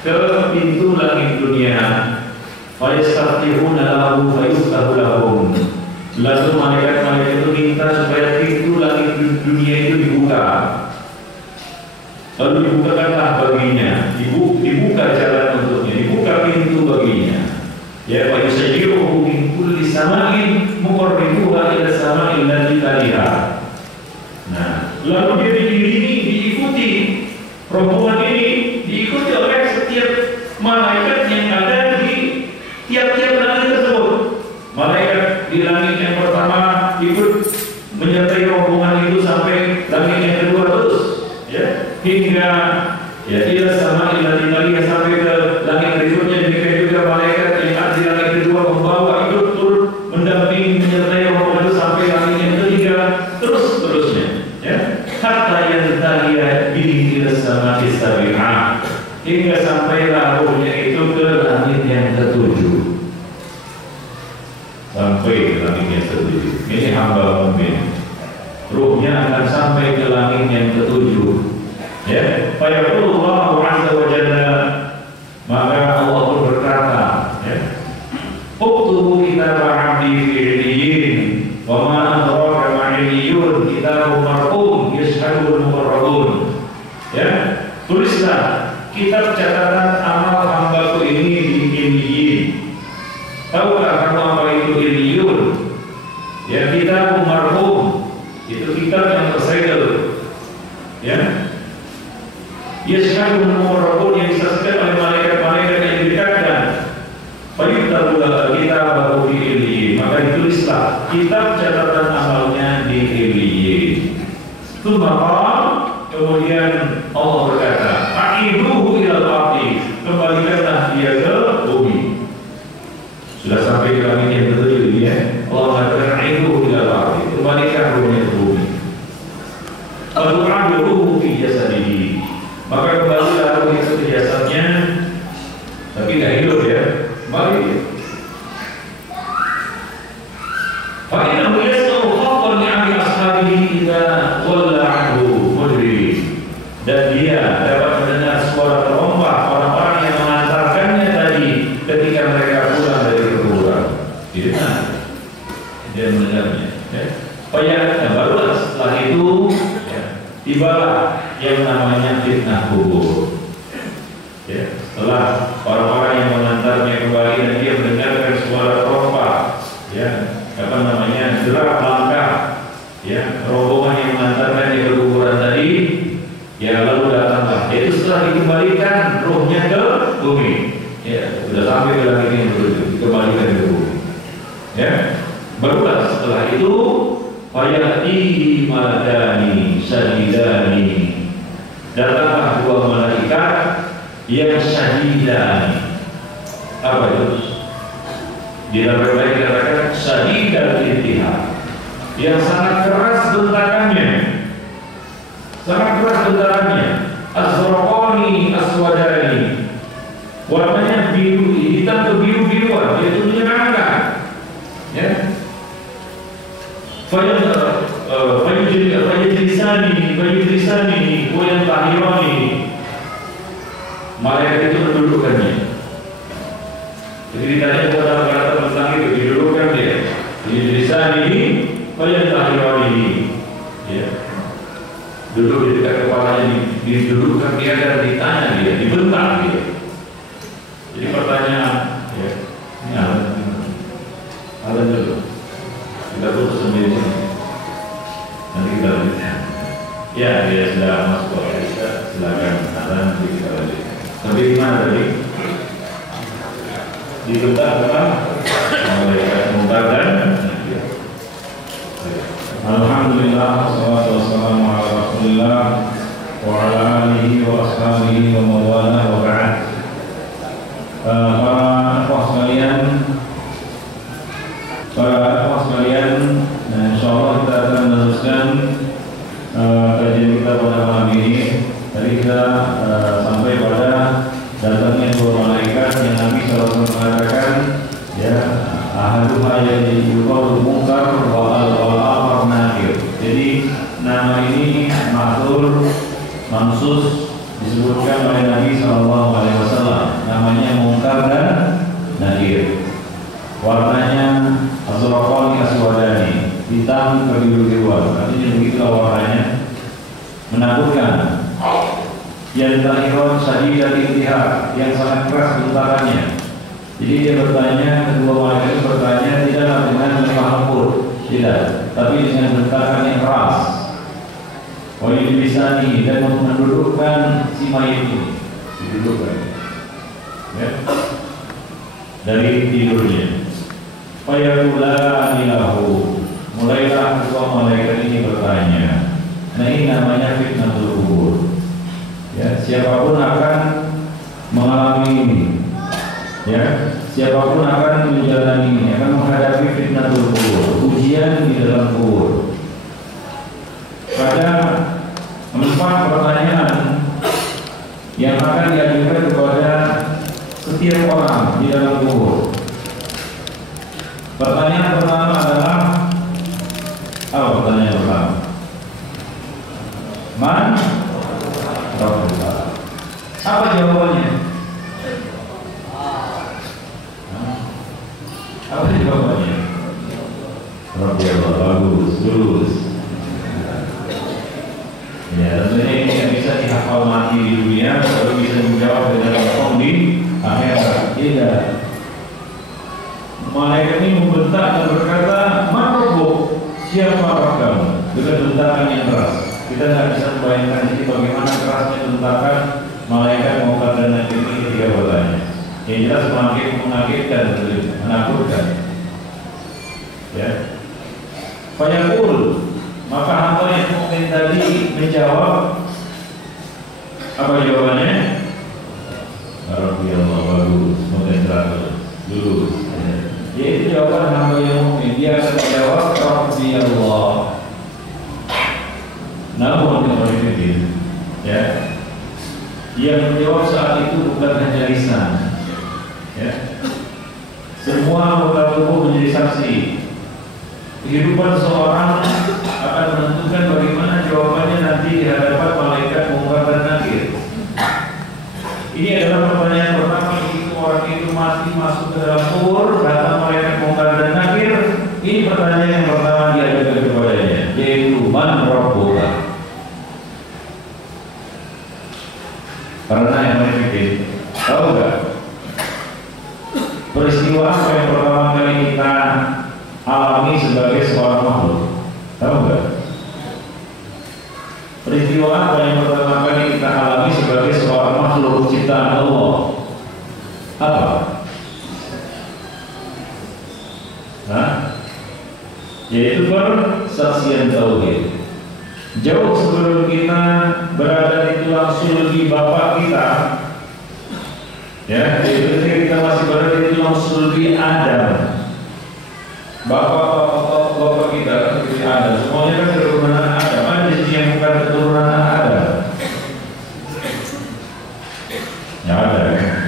ke pintu langit dunia. Fa yastaftihuna lahu fa yuftahu lahum. Lalu malaikat-malaikat itu minta supaya pintu langit dunia itu dibuka. Lalu dibukakanlah baginya, dibuka jalan untuknya, dibuka pintu baginya. Ya, wa yusayyiruhu min kulli sama'in muqarribuha ila sama'il lati taliha. Nah, lalu dia diiringi, diikuti rombongan ini, diikuti oleh setiap malaikat yang ada di tiap-tiap langit tersebut. Malaikat di langit yang pertama ikut menyertai rombongan itu sampai langit yang kedua terus, ya, hingga ya ila sama'il lati taliha, sampai ke langit berikutnya. Demikian juga malaikat yang ada di langit kedua membawa ikut turut mendampingi menyertai rombongan itu sampai langit yang ketiga, terus-terusnya. Ya, hatta yantahiya bihi ila sama'is sabi'ah, hingga sampailah ruhnya itu ke langit yang ketujuh. Sampai ke langit yang ketujuh. Ini hamba mukmin. Ruhnya akan sampai ke langit yang ketujuh. Ya, fa yaqulu Allahu 'azza wa jalla, maka Allah pun berkata, ya, uktubu kitab 'abdi fi 'illiyyin wa ma adraka ma 'illiyun kitabun marqum yashhadul muqarrabun. Ya, tulislah kitab catatan amal hambaku ini di 'illiyyin. Tahukah kamu apa itu 'illiyun? Ya, kitabun marqum, itu kitab yang tersegel. Ya, yashhadul muqarrabun, yang disaksikan oleh malaikat-malaikat yang didekatkan. Fayutabullah kitabahu fi 'illiyyin, maka ditulislah kitab catatan amalnya di 'illiyyin. Kemudian Allah berkata, a'iduhu ilal ardi, kembalikanlah dia ke bumi. Sudah sampai ke langit yang ketujuh, ya. Allah mengatakan a'iduhu ilal ardi, kembalikan ruhnya ke bumi. Al-Qur'an fi jasadihi, maka kembalilah ruh itu ke jasadnya, tapi tidak hidup, ya, kembali. Fa'innahu yas'u khaffan li'ami ashabihi idza walla 'anhu mudri, dan dia dapat mendengar suara terompah orang-orang yang mengantarkannya tadi ketika mereka pulang dari kuburan. Tidak, dia mendengarnya. Ya. Barulah setelah itu, ya, tibalah yang namanya fitnah kubur. Ya, setelah orang-orang yang mengantarnya kembali dan dia mendengarkan suara terompah, ya, apa namanya, gerak langkah, ya, rombongan yang mengantarkannya ke kuburan tadi, ya, lalu datanglah. Itu setelah dikembalikan rohnya ke bumi, ya, sudah sampai ke langit yang ketujuh, dikembalikan ke bumi. Ya, barulah setelah itu fayatihi madani syahidani, datanglah dua malaikat yang syahidani. Apa itu? Di dalam riwayat dikatakan yang sangat keras bentakannya, sangat keras bentakannya. Az-Zarqani Aswadani, warnanya biru, hitam ke biru-biruan, yaitu menyenangkan. Ya. Fayujlisani wa yantahirani. Malaikat itu mendudukkannya. Jadi ditanya kepada kata tentang itu, didudukkan dia. Fayujlisani wa yantahirani. Ya. Duduk di dekat kepalanya, didudukkan dia dan ditanya dia, dibentak dia. Jadi pertanyaan, ya, ini ada dulu. Kita putus sendiri. Nanti kita lanjutkan. Ya, dia sudah masuk ke kita. Silakan nanti kita lanjutkan. Sampai di mana tadi? Dibentak apa? Malaikat munkar dan nakir. Alhamdulillah, wassalatu wassalamu ala Rasulillah wa ala alihi wa ashabihi wa mawalah wa ba'd. Para ikhwah sekalian, insyaallah kita akan meneruskan kajian kita pada malam ini. Tadi kita sampai pada datangnya dua malaikat yang Nabi SAW mengatakan, ya, ahaduha yuqalu munkar wa al-akhar nakir. Jadi nama ini maksur mansus disebutkan oleh Nabi SAW. Namanya munkar dan nakir. Warnanya Az-Zarqani Aswadani, hitam kebiru-biruan. Artinya begitulah warnanya, menakutkan. Yang tahiron syadidat intihar, yang sangat keras bentakannya. Jadi dia bertanya, kedua malaikat itu bertanya tidak dengan lemah lembut, tidak, tapi dengan bentakan yang keras. Wajib bisani, dan mendudukkan si mayit ini, didudukkan, ya, dari tidurnya. Fayaqulani lahu, mulailah kedua malaikat ini bertanya. Nah, ini namanya fitnatul kubur. Ya, siapapun akan mengalami ini. Ya, siapapun akan menjalani ini, akan menghadapi fitnatul kubur, ujian di dalam kubur. Pada 4 pertanyaan yang akan diajukan kepada setiap orang di dalam kubur. Pertanyaan pertama adalah apa? Pertanyaan pertama, man Rabbuka? Apa jawabannya? Apa jawabannya? Rabbillah. Bagus, lurus. Ya, tentunya ini yang bisa dihafal mati di dunia, baru bisa menjawab dengan langsung di akhirat. Tidak. Malaikat ini membentak dan berkata, "Man Rabbuk?" Siapa Rabb kamu? Dengan bentakan yang keras. Kita tidak bisa membayangkan ini bagaimana kerasnya bentakan malaikat munkar dan nakir ini ketika bertanya. Yang jelas menakutkan, menakutkan. Ya. Fayaqul, maka hamba yang mukmin tadi menjawab, apa jawabannya? Rabbillah. Bagus, mungkin lurus. Yaitu jawaban hamba yang mukmin. Dia akan menjawab Rabbillah. Namun ya, yang menjawab saat itu bukan hanya lisan, ya. Semua anggota tubuh menjadi saksi. Kehidupan seorang akan menentukan bagaimana jawabannya nanti di hadapan malaikat munkar dan nakir. Ini adalah pertanyaan pertama. Begitu orang itu mati masuk ke dalam kubur, datang malaikat munkar dan nakir. Ini pertanyaan yang pertama diajukan kepadanya, yaitu man Rabbuka? Karena yang berpikir, tahu nggak peristiwa apa yang pertama kali kita alami sebagai seorang makhluk? Tahu nggak peristiwa apa yang pertama kali kita alami sebagai seorang makhluk ciptaan Allah? Apa? Yaitu persaksian tauhid. Jauh sebelum kita berada di tulang sulbi bapak kita, ya, yaitu ketika kita masih berada di tulang sulbi Adam, bapak kita, seperti Adam. Semuanya kan keturunan Adam. Ada di sini yang bukan keturunan Adam. Nggak ada kan?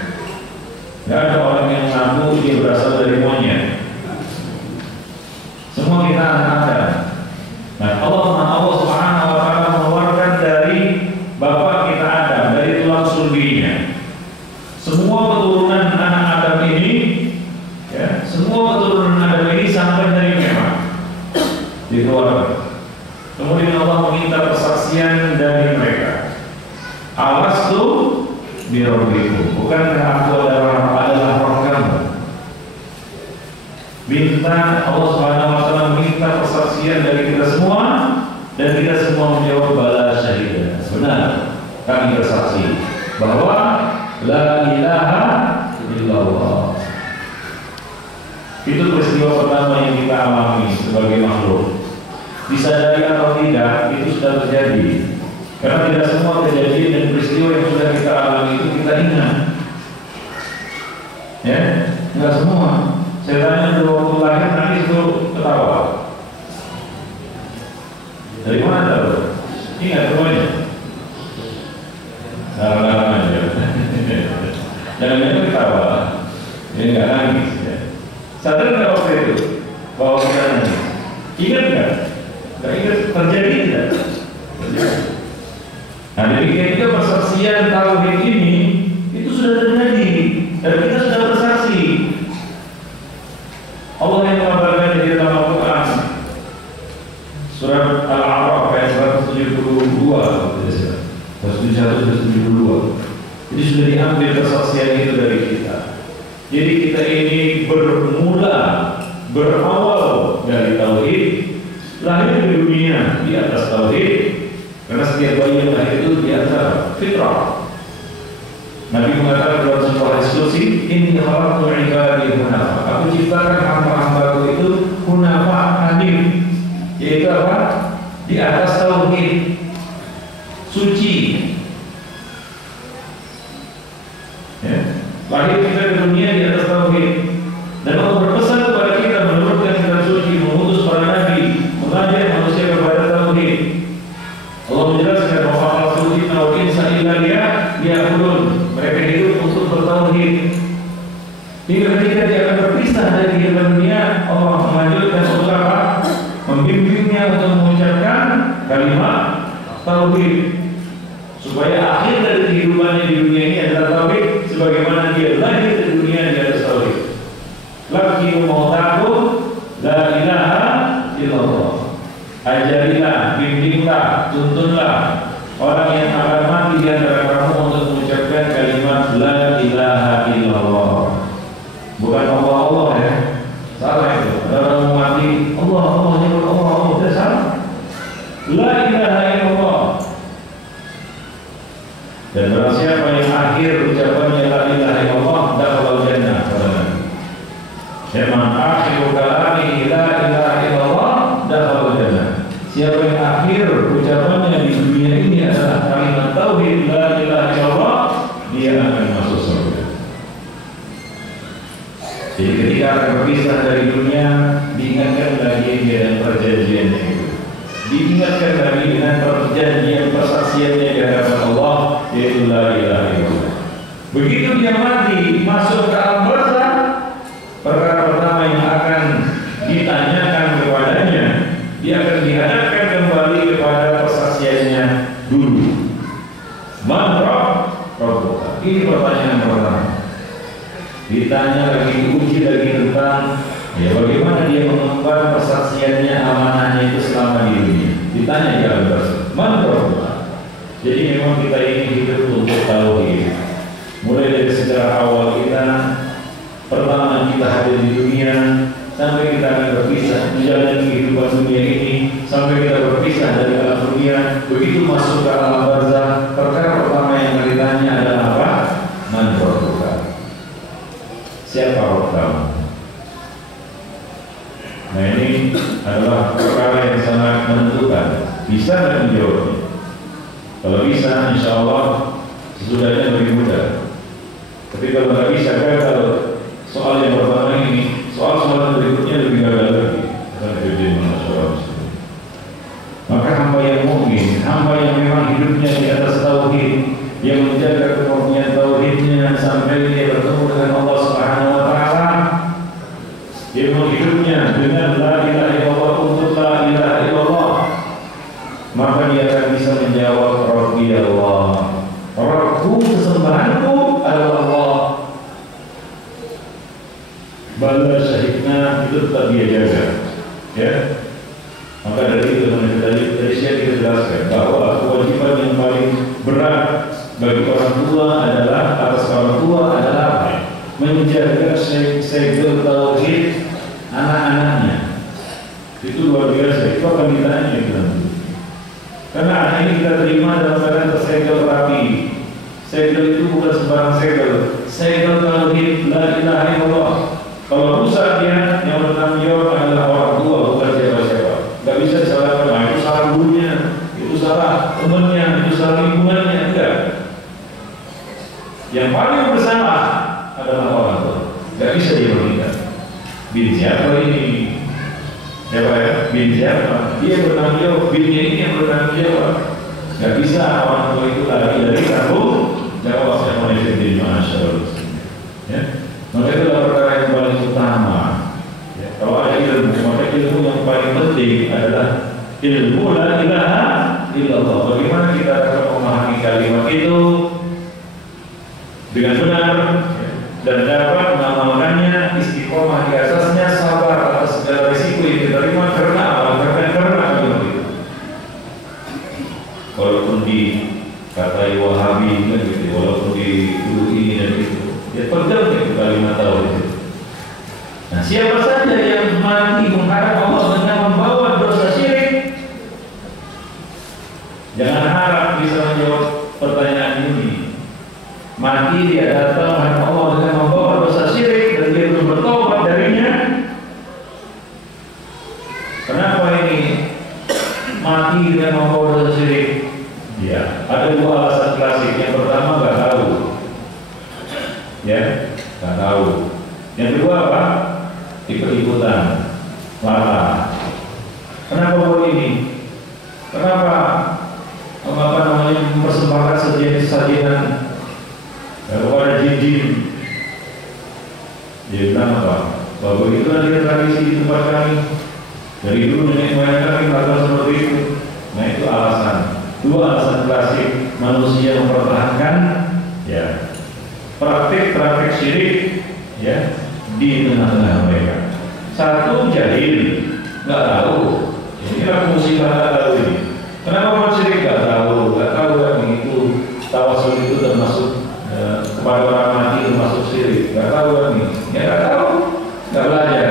Nggak ada orang yang mengaku dia berasal dari monyet. Semua kita anak Adam. Nah, Allah Subhanahu wa taala mengeluarkan dari bapak kita Adam, dari tulang sulbinya. Semua keturunan anak Adam ini, ya, semua keturunan Adam ini sampai dari memang dikeluarkan. Kemudian Allah meminta persaksian dari mereka. Alastu birabbikum, bukankah aku adalah Rabb kamu? Minta Allah Subhanahu wa taala minta persaksian dari kita semua, dan kita semua menjawab bala syahidah. Benar, kami bersaksi bahwa la ilaha illallah. Itu peristiwa pertama yang kita alami sebagai makhluk. Disadari atau tidak, itu sudah terjadi. Karena tidak semua kejadian dan peristiwa yang sudah kita alami itu kita ingat. Ya, tidak semua. Saya tanya dulu waktu lahir nanti itu ketawa. Dari mana tahu? Ingat semuanya. Nah, aja. Jangan ketawa. Dia nggak nangis. Ya. Sadar nggak waktu itu bahwa kita nangis? Ingat nggak? Nggak ingat terjadi tidak? Terjadi. Nah, demikian juga persaksian tauhid ini itu sudah terjadi dan kita sudah bersaksi. Allah yang mengabarkan di dalam Al-Quran surat Al-A'raf ayat 172, 172. Jadi sudah diambil persaksian itu dari kita. Jadi kita ini berawal dari tauhid, lahir di dunia di atas tauhid. Karena setiap bayi yang lahir itu di antara fitrah. Nabi mengatakan dalam sebuah diskusi, ini khalaqtu ibadi hunafa. Aku ciptakan hamba-hambaku itu hunafa hanif, yaitu apa? Di atas tauhid, suci. Ya. Lahir kita di dunia di atas tauhid. Dan Allah berpesan kepada kita menurutkan kitab suci, mengutus para nabi, mengajak manusia kepada tauhid. Allah menjelaskan bahwa al-sunnah wal insa illa liya'budun. Mereka hidup untuk bertauhid. Hingga ketika dia akan berpisah dari kehidupan dunia, Allah melanjutkan untuk apa? Membimbingnya untuk mengucapkan kalimat tauhid, supaya akhir dari kehidupannya di dunia ini adalah tauhid, sebagaimana dia lahir di dunia di atas tauhid. Lakin mautakum la ilaha illallah. Ajarilah, bimbinglah, tuntunlah orang yang akan mati di antara kamu untuk mengucapkan kalimat la ilaha illallah. Bukan Allah ya. Salah itu. Ada orang mati Allah nyebut Allah tidak salah. La ilaha illallah. Dan barang siapa yang akhir ucapannya la ilaha illallah dakhala jannah. Man akhiru kalami la ilaha illallah dakhala jannah. Siapa yang akhir ucapannya di dunia ini adalah kalimat tauhid la ilaha illallah, dia akan masuk surga. Jadi ketika akan berpisah dari dunia, diingatkan lagi dengan perjanjiannya itu. Diingatkan lagi dengan perjanjian persaksiannya di hadapan Allah, yaitu la ilaha illallah. Begitu dia mati masuk ke alam barzakh, perkara pertama yang akan ditanyakan kepadanya, dia akan dihadapkan kembali kepada persaksiannya dulu. Man Rabbuka? Ini pertanyaan pertama. Ditanya lagi, diuji lagi tentang ya bagaimana dia mengemban persaksiannya, amanahnya itu selama di dunia. Ditanya di alam barzakh, Man Rabbuka? Jadi memang kita ini hidup untuk tauhid. Mulai dari sejarah awal kita, pertama kita hadir di dunia, sampai kita akan berpisah menjalani kehidupan dunia ini, sampai kita berpisah dari alam dunia. Begitu masuk ke alam barzakh, perkara pertama yang ditanya adalah apa? Man Rabbuka? Siapa Rabb kamu? Nah, ini adalah perkara yang sangat menentukan. Bisa dan menjawabnya. Kalau bisa, insya Allah sesudahnya lebih mudah. Tapi kalau nggak bisa, gagal. Soal yang pertama ini, soal berikutnya lebih gagal lagi. Karena kejadian manusia. hamba yang memang hidupnya di atas tauhid, yang menjaga kemurnian tauhidnya sampai dia bertemu dengan Allah Subhanahu wa taala. Dia memang hidupnya dengan la ilaha illallah untuk la ilaha illallah, maka dia akan bisa menjawab Rabbi Allah, Rabbku, sesembahanku adalah Allah. Bala syahidna itu tetap dia jaga, ya. Maka dari itu dari saya kita jelaskan bahwa kewajiban yang paling berat bagi orang tua adalah atas orang tua adalah apa? Menjaga segel tauhid anak-anaknya. Itu luar biasa. Itu akan ditanya kita. Karena anak ini kita terima dalam keadaan tersegel rapi. Segel itu bukan sembarang segel. Segel tauhid la ilaha illallah. Kalau rusak dia, yang bertanggung jawab adalah orang tua, bukan siapa-siapa. Gak bisa disalahkan, nah, itu salah gurunya, itu salah temannya, itu salah lingkungannya, enggak. Yang paling bersalah adalah orang tua. Gak bisa dia bertindak. Bin siapa ini? Siapa ya? Bin siapa? Dia bertanggung jawab, binnya ini yang bertanggung jawab. Gak bisa orang tua itu lari dari tanggung jawab yang manusia di masyarakat. Ya. Maka itu adalah perkara yang paling utama. Ya, kalau ada ilmu, maka ilmu yang paling penting adalah ilmu la ilaha illallah. Bagaimana kita akan memahami kalimat itu dengan benar, ya, dan dapat mengamalkannya, istiqomah di atasnya, sabar atas segala risiko yang diterima karena apa? Karena kalimat itu. Walaupun dikatai Wahabi kan gitu, walaupun dituduh ini dan itu. Ya pegang itu kalimat tauhid. Nah, siapa saja yang mati mengharap Allah dengan membawa dosa syirik, jangan harap bisa menjawab pertanyaan ini. Mati dia datang menghadap Allah dengan membawa dosa syirik dan dia belum bertobat darinya. Kenapa ini mati dengan membawa dosa syirik? Ya, ada dua alasan klasik. Yang pertama, nggak tahu. Ya, nggak tahu. Yang kedua apa? Ikut-ikutan, lalai. Kenapa buat ini? Kenapa mempersembahkan sejenis sajian kepada jin-jin? Dia bilang apa? Bahwa itu adalah tradisi di tempat kami. Dari dulu nenek moyang kami melakukan seperti itu. Nah, itu alasan. Dua alasan klasik manusia mempertahankan, ya, praktik-praktik syirik, ya, di tengah-tengah mereka. Satu, jahil, nggak tahu. Inilah musibah nggak tahu ini. Kenapa orang syirik nggak tahu kan itu tawasul itu termasuk kepada orang mati termasuk syirik. Nggak tahu kan ini. Ya nggak tahu, nggak belajar.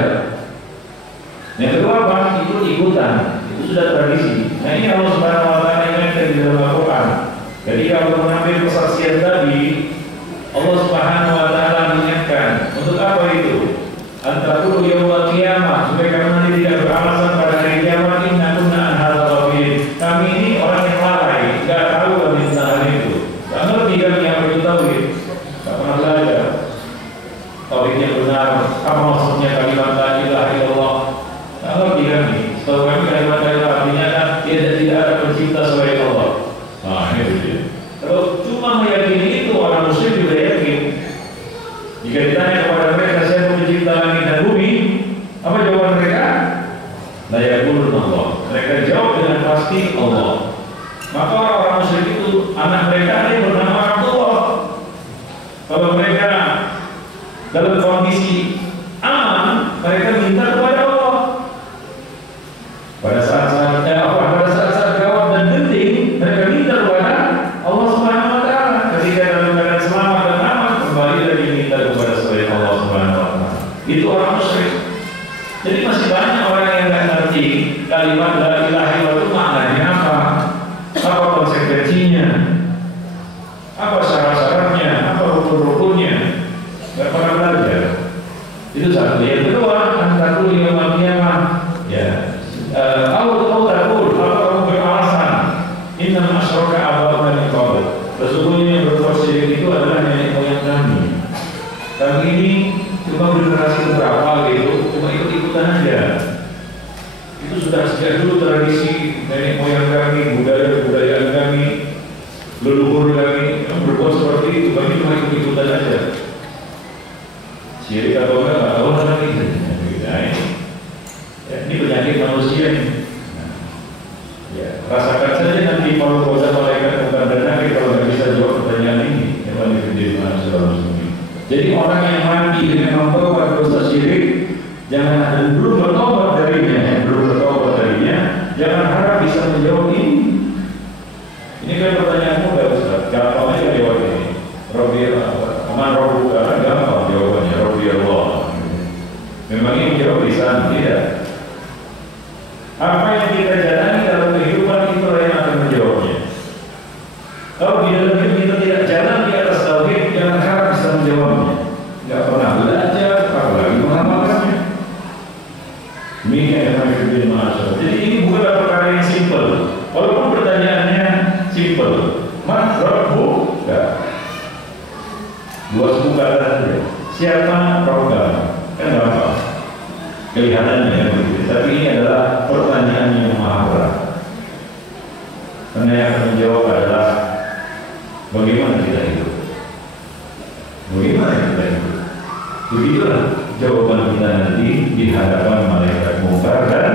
Yang kedua apa? Ikut-ikutan. Itu sudah tradisi. Nah, ini Allah Subhanahu Wa Taala ingatkan di dalam Al-Quran. Jadi kalau mengambil kesaksian tadi, Allah Subhanahu Wa Taala mengingatkan untuk apa itu? Antakulu yaumul qiyamah, supaya kamu nanti tidak beralasan pada hari kiamat, inna kunna an hadzal ghafilin. Kami ini orang yang lalai, tidak tahu tentang hal itu. Tidak ngerti kami yang itu tauhid, tidak pernah belajar tauhid yang benar. Apa maksudnya kalimat la ilaha illallah? Tidak ngerti kami. Setahu kami kalimat la ilaha artinya kan tidak ada pencipta selain Allah. Nah, ini dia. Kalau cuma meyakini itu, orang muslim juga yakin. Jika ditanya kepada mereka siapa pencipta langit dan bumi, apa jawaban mereka? La yaqulun Allah. Mereka jawab dengan pasti Allah. Maka orang muslim itu anak mereka ada yang bernama orang tua. Kalau mereka dalam kondisi aman, mereka minta kepada Allah. Pada saat-saat gawat dan genting, mereka minta kepada Allah Subhanahu Wa Taala. Ketika dalam keadaan selamat dan aman, kembali lagi minta kepada selain Allah Subhanahu Wa Taala. Itu orang musyrik. Jadi masih banyak orang yang nggak ngerti kalimat la ilaha illallah itu maknanya apa? Apa konsekuensinya? Apa syarat-syaratnya? Apa rukun-rukunnya? Nggak pernah belajar. Itu satu. Yang kedua, antakul yaumul qiyamah. Ya. Atau kamu beralasan inna asyraka aba'una min qabl. Sesungguhnya yang berbuat syirik itu adalah nenek moyang kami. Kami ini cuma generasi berapa gitu, cuma ikut-ikutan aja. Itu sudah sejak dulu tradisi nenek moyang kami, budaya penyakit manusia ini. Ya, rasakan saja nanti kalau bosan malaikat bukan dan kalau nggak bisa jawab pertanyaan ini, yang paling gede masalah muslim. Jadi orang yang mati dengan membawa dosa syirik, jangan belum bertobat darinya, jangan harap bisa menjawab ini. Ini kan pertanyaan mudah, Ustaz. Gampang aja jawab ini. Rabbi aman Rabbuka, gampang jawabannya. Rabbi Allah. Memang ini jawab bisa tidak. Apa yang kita jalani dalam kehidupan itulah yang akan menjawabnya. Kalau di dalam hidup kita tidak jalan di atas tauhid, jangan harap bisa menjawabnya. Tidak pernah belajar, apalagi mengamalkannya. Demikian yang kami berikan masalah. Jadi ini bukanlah perkara yang simpel. Walaupun pertanyaannya simpel. Man Rabbuka. Dua suku kata saja. Siapa Rabbuka? Kan gampang. Kelihatannya begitu. Tapi ini adalah pertanyaan yang maha berat. Karena yang akan menjawab adalah bagaimana kita hidup. Bagaimana kita hidup. Begitulah jawaban kita nanti di hadapan malaikat Munkar dan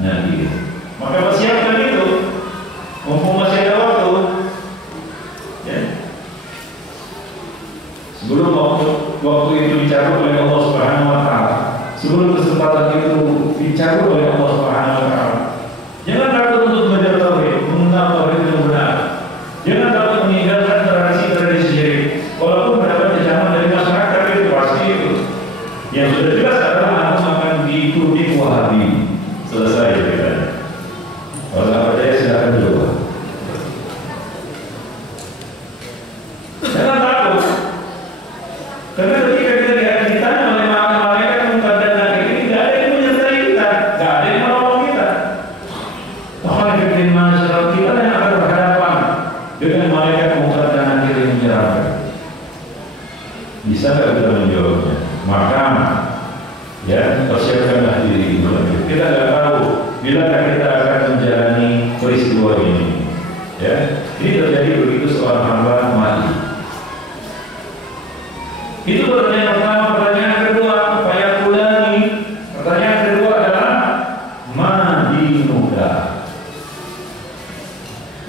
Nakir. Maka persiapkan itu. Mumpung masih ada waktu. Ya. Sebelum waktu itu dicabut oleh Allah Subhanahu wa taala. Sebelum kesempatan itu dicabut oleh Allah Subhanahu wa taala. Jangan takut untuk belajar tauhid, mengenal tauhid yang benar. Jangan takut meninggalkan tradisi syirik. Walaupun mendapat kecaman dari masyarakat itu pasti itu. Yang sudah jelas adalah antum akan diikuti Wahabi. Selesai kita. Kalau nggak percaya silakan coba. Jangan takut. Karena ketika kita ditanya oleh malaikat Munkar dan Nakir ini, tidak ada yang menyertai kita, tidak ada yang menolong kita. Maka bikin masyarakat kita yang akan berhadapan dengan malaikat Munkar dan Nakir yang menyerahkan. Bisa nggak kita menjawabnya? Maka ya persiapkanlah diri kita nggak tahu bila kita akan menjalani peristiwa ini. Ya, ini terjadi begitu seorang hamba mati. Itu pertanyaan pertama. Pertanyaan kedua, fayaqulani. Pertanyaan kedua adalah ma dinuka.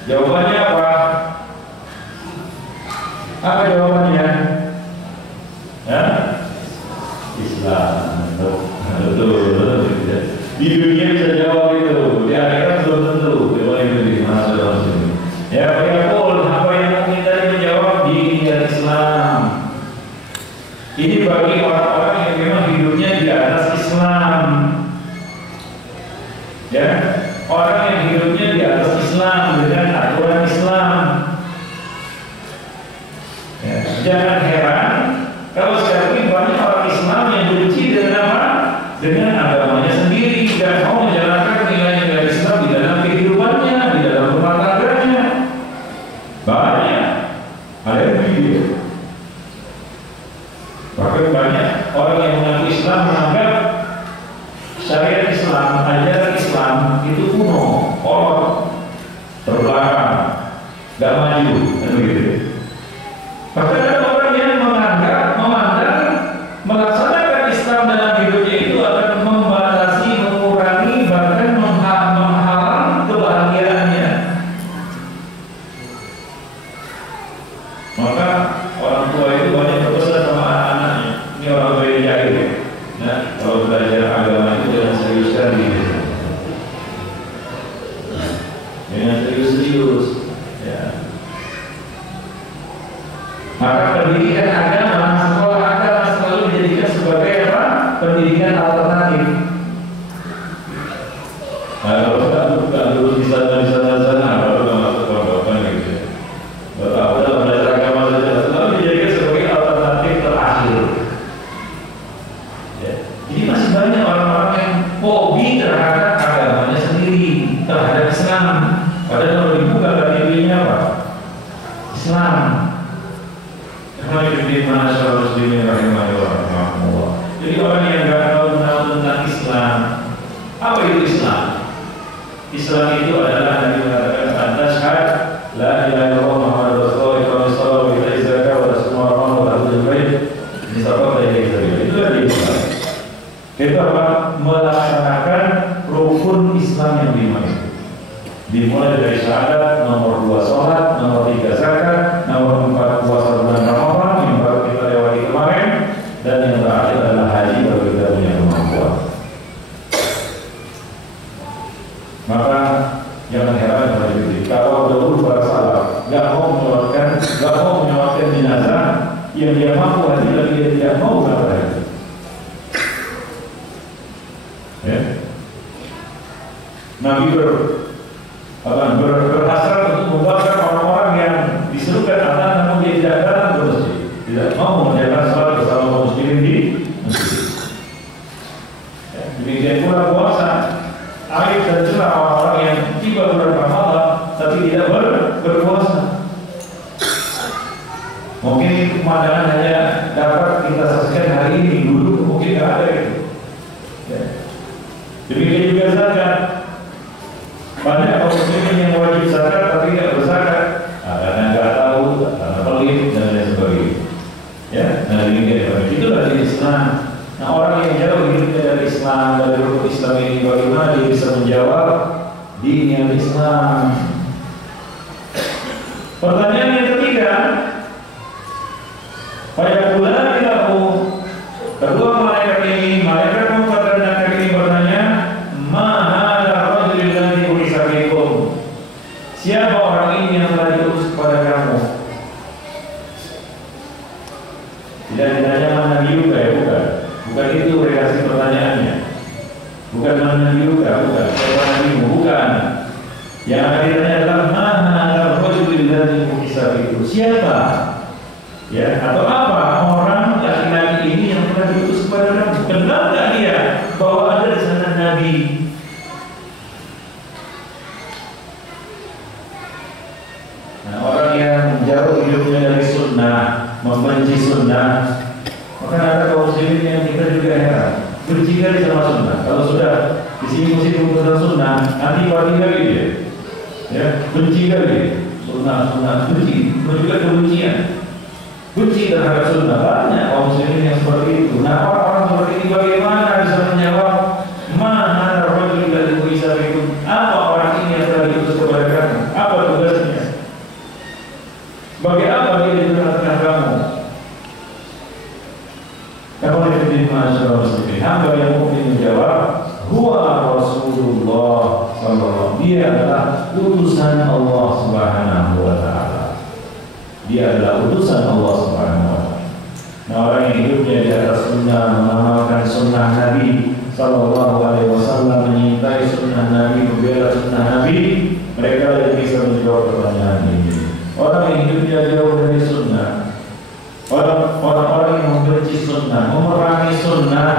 Jawabannya apa? Apa jawabannya? Ya? Islam. Betul. Di dunia bisa jawab itu, di akhirat belum tentu. Memang itu di masalah ini. Ya, fayaqul, apa yang mungkin tadi menjawab di Islam. Ini bagi orang-orang yang memang hidupnya di atas Islam. Ya, orang yang hidupnya di atas Islam dengan aturan Islam. Ya, jangan heran kalau sekarang ini banyak orang Islam yang benci dengan apa? Dengan agamanya sendiri dan mau menjalankan nilai-nilai Islam di dalam kehidupannya, di dalam rumah tangganya. Banyak. Ada yang begitu. Bahkan banyak orang yang mengaku Islam menganggap syariat Islam, ajaran Islam itu kuno, kolot, terbelakang, gak maju, dan begitu. Bahkan ada orang yang memandang melaksanakan Islam dalam hidupnya itu akan membatasi, mengurangi, bahkan menghalang kebahagiaannya. Maka orang tua itu banyak berpesan sama anak-anaknya. Ini orang tua yang jahil. Nah, kalau belajar agama itu jangan seriuskan diri. Jangan serius-serius. Ya. Maka pendidikan agama, sekolah agama selalu dijadikan sebagai apa? Pendidikan alternatif. Nah, kalau lulus di sana, baru nggak masuk pondok gitu. Udah belajar agama saja, selalu dijadikan sebagai alternatif terakhir. Ya. Jadi masih banyak orang-orang yang hobi terhadap agamanya sendiri, terhadap Islam. Padahal kalau dibuka KTP-nya apa? Islam. Karena itu masyarakat muslimin rahimahullah. Jadi orang yang nggak tahu tentang Islam, apa itu Islam? Islam itu adalah Nabi mengatakan antashhad la ilaha illallah Muhammadur Rasulullah iqamis shalah wa ita'iz zakah wa tasawwur ramadan wa hajjul bait. Ini apa dari itu? Itu adalah Islam. Itu apa? Melaksanakan Dimulai dari syahadat, nomor 2 sholat, nomor 3 zakat, nomor 4 puasa bulan Ramadan yang baru kita lewati kemarin, dan yang terakhir adalah haji baru kita punya kemampuan. Maka jangan heran pada diri. Kalau dahulu para sahabat nggak mau menyolatkan jenazah, yang dia mampu haji lagi dia tidak mau berangkat haji. Ya. Nabi berhasrat untuk membakar orang-orang yang diserukan azan namun dia tidak datang ke masjid, tidak mau menjalankan salat bersama kaum muslimin di masjid. Ya. Demikian pula puasa, aib dan celah orang-orang yang tiba bulan Ramadan tapi tidak berpuasa. Mungkin pemandangan hanya dapat kita saksikan hari ini, dulu mungkin tidak ada itu. Ya. Demikian juga zakat. Banyak kaum muslimin yang wajib zakat tapi tidak berzakat, karena nggak tahu, karena pelit dan lain sebagainya. Ya, nah demikian itulah di Islam. Nah orang yang jauh hidupnya dari Islam, dari rukun Islam ini, bagaimana dia bisa menjawab din Islam? Pertanyaan yang ketiga, pada bulan Rabu, kedua malaikat ini, malaikat Munkar dan Nakir ini bertanya, siapa orang ini yang telah diutus kepada kamu? Tidak ditanya mana juga ya, bukan. Bukan itu reaksi pertanyaannya. Bukan mana juga, bukan. Siapa nabimu, bukan. Yang akan ditanya adalah mana rajul ladzi bu'itsa bikum? Siapa? Ya, atau apa orang laki-laki ini yang telah diutus kepada kamu? Kenal tak dia bahwa ada di sana nabi? Nah, orang yang jauh hidupnya dari sunnah, membenci sunnah, maka ada kaum muslimin yang kita juga heran, benci kali sama sunnah. Kalau sudah di sini mesti tentang sunnah, antipati kali dia, ya, benci kali sunnah, benci, juga kebencian, benci terhadap sunnah. Banyak kaum muslimin yang seperti itu. Nah, orang-orang seperti ini bagaimana bisa menjawab mana rajul ladzi bu'itsa bikum? Apa orang ini yang telah diutus kepada kamu? Apa tugasnya? Bagi apa dia di tengah-tengah kamu? Kamu dipilih masyarakat muslimin. Hamba yang mungkin menjawab, huwa Rasulullah sallallahu. Dia adalah utusan Allah Subhanahu wa taala. Dia adalah utusan Allah Subhanahu wa taala. Nah, orang yang hidupnya di atas sunnah, mengamalkan sunnah Nabi sallallahu alaihi wasallam, menyintai sunnah Nabi, membela sunnah Nabi, mereka yang bisa menjawab pertanyaan ini. Orang yang hidupnya jauh dari sunnah, orang-orang yang membenci sunnah, memerangi sunnah,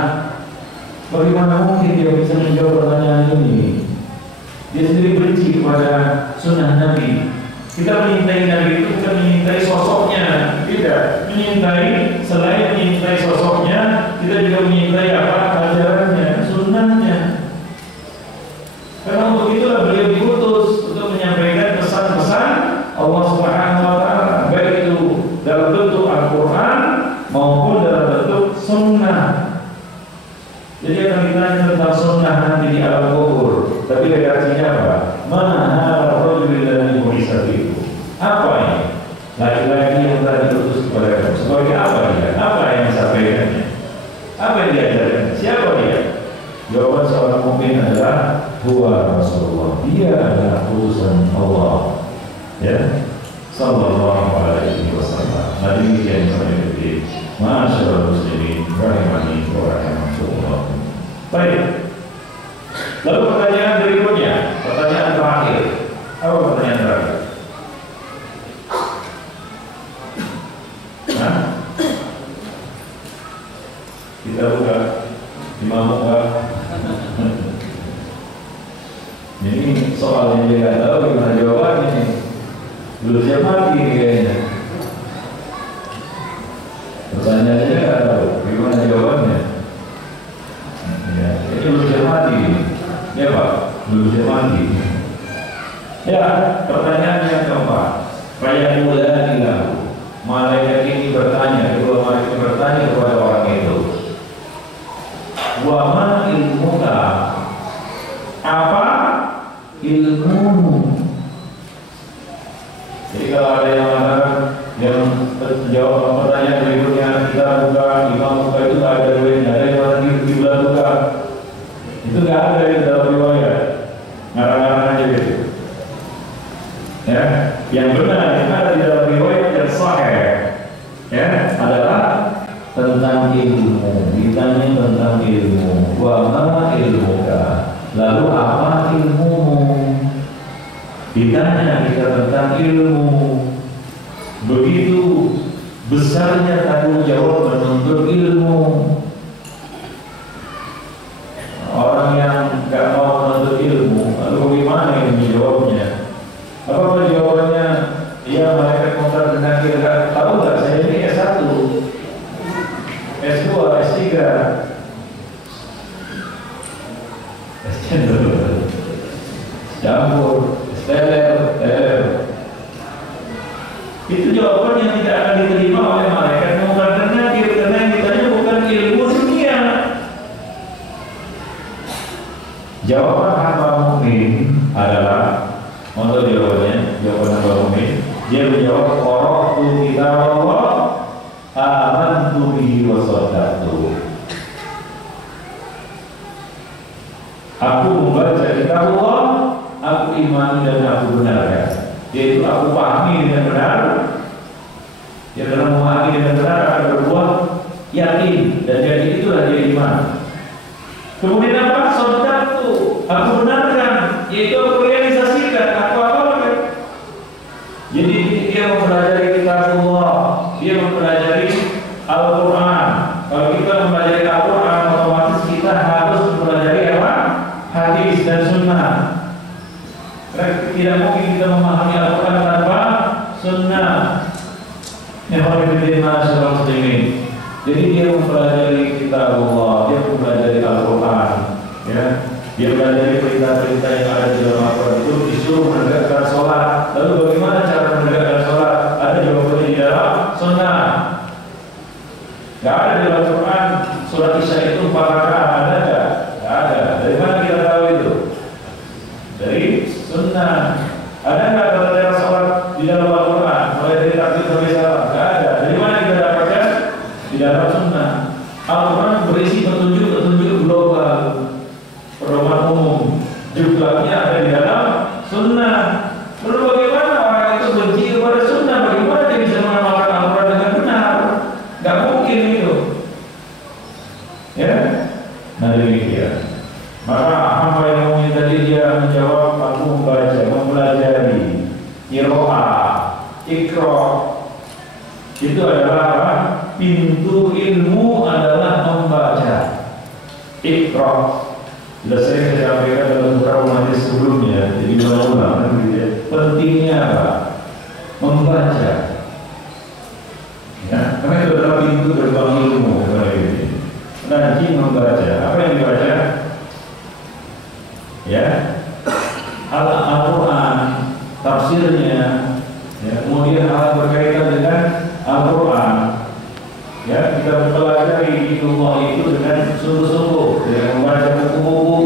bagaimana mungkin dia bisa menjawab pertanyaan ini? Dia sendiri benci kepada sunnah Nabi. Kita menyintai Nabi itu bukan menyintai sosoknya, tidak. Menyintai, selain menyintai sosoknya, kita juga menyintai apa? Ajarannya, sunnahnya. Karena untuk itulah beliau diutus untuk menyampaikan pesan-pesan Allah Subhanahu wa taala, baik itu dalam bentuk Al-Qur'an maupun dalam bentuk sunnah. Jadi akan ditanya tentang sunnah nanti di alam kubur, tapi redaksinya apa? Mana rajul ladzi bu'itsa bikum? Apa ini? Laki-laki yang telah diutus kepada kamu. Sebagai apa dia? Apa yang disampaikannya? Apa yang diajarkan? Siapa dia? Jawaban seorang mukmin adalah huwa Rasulullah. Dia adalah utusan Allah. Ya, sallallahu alaihi wasallam. Hadirin yang berbahagia, masyaallah muslimin rahimani wa rahimakumullah. Baik. Lalu pertanyaan berikutnya, pertanyaan terakhir. Apa pertanyaan terakhir? Nah, kita buka Imam buka. Ini soal yang dia nggak tahu gimana jawabannya. Belum siap mati kayaknya. Pertanyaannya nggak tahu gimana jawabannya. Ya, itu belum siap mati. Ya Pak, belum siap mati. Ya, pertanyaan yang keempat. Raya mulia dilaku. Malaikat ini bertanya, kedua malaikat bertanya kepada orang itu. Wa ma ilmuka? Apa ilmu? Yang benar yang ada di dalam riwayat yang sahih ya adalah tentang ilmu. Ditanya tentang ilmu, wa ma ilmuka, lalu apa ilmumu? Ditanya kita tentang ilmu, begitu besarnya tanggung jawab menuntut ilmu. Orang yang nggak mau menuntut ilmu, lalu bagaimana ini menjawabnya? Apa jawabannya? Iya, malaikat munkar dan nakir. Tahu nggak? Saya ini S1, S2, S3, S-cendol, campur, S-teler. Itu jawaban yang tidak akan diterima oleh malaikat munkar dan nakir, karena yang ditanya bukan ilmu dunia. Jawaban hamba mukmin adalah, untuk jawaban hamba mukmin, dia menjawab qara'tu kitab Allah amantu bihi wa shaddaqtu. Aku membaca kitab Allah, aku imani dan aku benarkan. Yaitu aku pahami dengan benar. Yang dalam memahami dengan benar akan berbuat yakin, dan jadi itulah dia iman. Kemudian apa? Shaddaqtu, aku benarkan, yaitu aku realisasikan, aku amalkan. Jadi dia mempelajari kitab Allah, dia mempelajari Al-Quran. Kalau kita mempelajari Al-Quran, otomatis kita harus mempelajari apa? Hadis dan sunnah. Karena tidak mungkin kita memahami Al-Quran tanpa sunnah. Jadi dia mempelajari kitab Allah, dia mempelajari Al-Quran, ya. Dia mempelajari perintah-perintah yang ada di dalam Al-Quran itu, disuruh menegakkan sholat. Lalu bagaimana cara menegakkan sholat? Ada jawabannya di dalam sunnah. Gak ada di dalam Quran surat Isya itu 4 rakaat, ada nggak? Gak ada. Dari mana kita tahu itu? Dari sunnah. Ada nggak tata sholat di dalam Al-Quran? Mulai dari takbir sampai salam? Gak ada. Dari mana kita dapatkan? Di dalam sunnah. Al-Quran berisi petunjuk-petunjuk global, pedoman umum. Jumlahnya ada di dalam sunnah. Lalu bagaimana orang itu benci kepada sunnah? Bagaimana dia bisa mengamalkan Al-Quran dengan benar? Gak mungkin itu. Ya. Nah demikian. Maka hamba yang mungkin tadi dia menjawab, aku membaca, mempelajari, ikra. Itu adalah apa? Pintu ilmu adalah membaca. Ikra. Sudah sering saya sampaikan dalam beberapa majlis sebelumnya. Jadi ulang-ulang pentingnya apa? Membaca. Ya, karena itu adalah pintu gerbang ilmu. Ngaji membaca. Apa yang dibaca? Ya, Al-Quran, tafsirnya. Ya, kemudian hal berkaitan dengan Al-Quran. Ya, kita mempelajari Allah itu dengan sungguh-sungguh, dengan membaca buku-buku,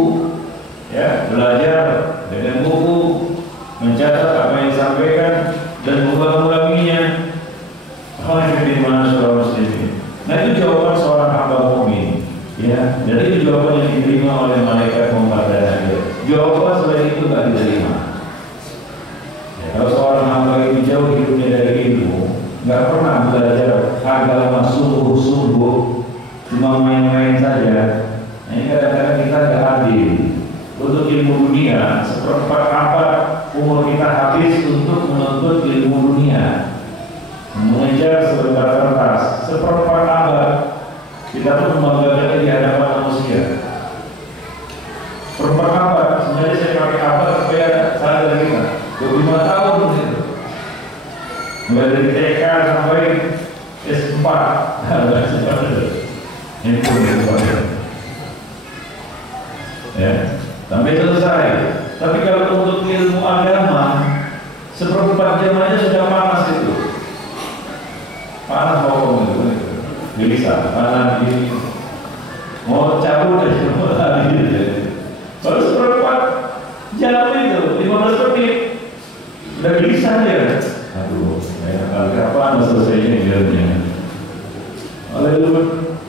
ya, belajar dengan buku, mencatat apa yang disampaikan dan mengulang-ulanginya. Nah itu jawaban seorang hamba mukmin, ya. Dan itu jawaban yang diterima oleh malaikat munkar dan nakir. Jawaban selain itu tidak diterima. Ya, kalau seorang hamba ini jauh hidupnya dari ilmu, nggak pernah belajar agama sungguh-sungguh, cuma main-main saja. Nah, ini kadang-kadang kita nggak adil. Untuk ilmu dunia, seperempat abad umur kita habis untuk menuntut ilmu dunia, mengejar sebentar kertas. Seperempat abad kita pun membanggakan di hadapan manusia. Seperempat abad, sebenarnya saya pakai abad supaya sadar kita. 25 tahun itu. Mulai dari TK sampai S4. Ini pun ya, sampai selesai. Tapi kalau untuk ilmu agama, seperempat jam aja sudah panas itu. Panas pokoknya itu. Bisa, panas ini. Mau cabut aja, mau lari aja. Baru seperempat jam itu, 15 menit. Udah gelisah ya. Aduh, kapan selesainya ilmunya? Oleh dulu,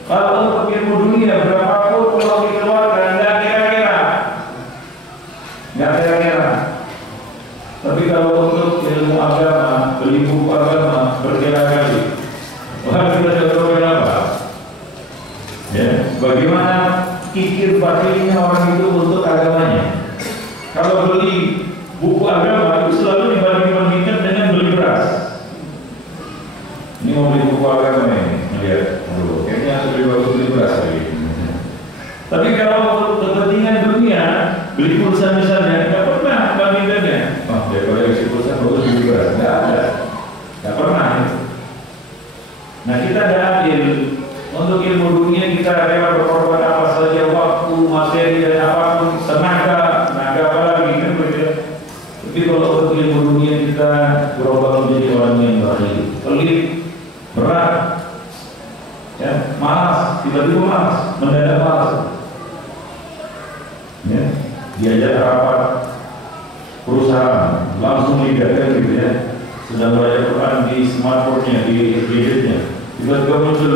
kalau untuk ilmu dunia berapapun kalau dikeluarkan, nggak kira-kira. Tapi kalau untuk ilmu agama, beli buku agama berkali-kali, wah kita contohnya apa? Ya, bagaimana kikir batinnya orang itu untuk agamanya? Kalau beli buku agama itu selalu dibanding-bandingkan dengan beli beras. Ini mau beli buku agama ini, lihat, kayaknya harus beli beras lagi. Tapi kalau kepentingan dunia, beli pulsa misalnya, nggak pernah bandingkannya. Oh, daripada isi pulsa bagus beli beras, nggak pernah. Nah kita ada adil untuk ilmu dunia, kita rela berkorban apa saja, waktu, materi dan apapun, tenaga apa lagi kan berbeda. Tapi kalau untuk ilmu dunia kita berubah menjadi orang yang baik, pelit, berat, ya, malas, tiba-tiba malas, mendadak malas. Ya, diajak rapat perusahaan langsung libatkan gitu ya, sedang belajar Quran di smartphone-nya, di gadgetnya, tiba-tiba muncul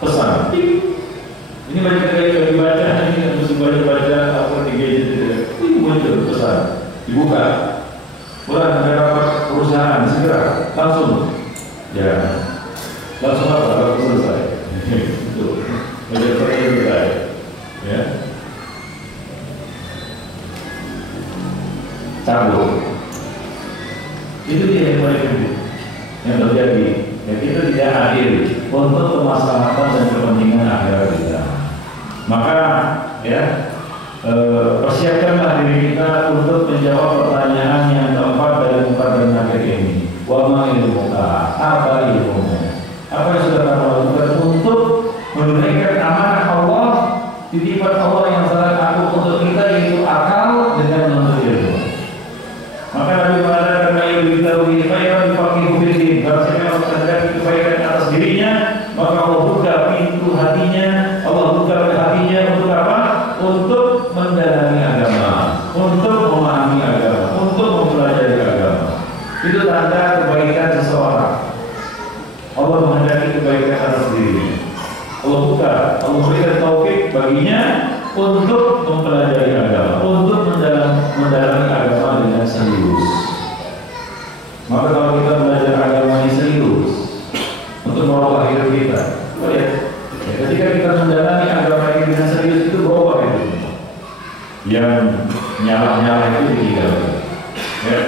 pesan, ini baca kayak dibaca, ini mesti baca apa di gadget itu, ini muncul pesan, dibuka, pulang ada rapat perusahaan segera langsung, ya langsung apa? Langsung selesai, itu baca Quran selesai, ya. Cabut. Itu dia yang paling yang terjadi. Ya, kita tidak adil untuk kemaslahatan dan kepentingan akhirat kita. Maka ya persiapkanlah diri kita untuk menjawab pertanyaan yang keempat dari mukadimah nakir ini. Wa ma ilmuka? Apa ilmunya? Apa yang sudah kamu lakukan untuk menunaikan amanah Allah, titipan Allah yang sangat agung untuk kita, yaitu akal dengan menuntut ilmu. Maka Nabi mengatakan ayo diketahui khairan faqihu fiddin. Kalau siapa menghendaki kebaikan atas dirinya, maka Allah buka pintu hatinya, Allah buka hatinya untuk apa? Untuk mendalami agama, untuk memahami agama, untuk mempelajari agama. Itu tanda kebaikan seseorang. Allah menghendaki kebaikan atas dirinya. Allah buka, Allah berikan taufik baginya untuk mempelajari agama, untuk mendalami agama dengan serius. Maka kalau kita belajar agama ini serius untuk merubah hidup kita, lihat, ya, ketika kita mendalami agama ini dengan serius, itu berubah hidup. Yang nyala-nyala itu ditinggalkan. Ya,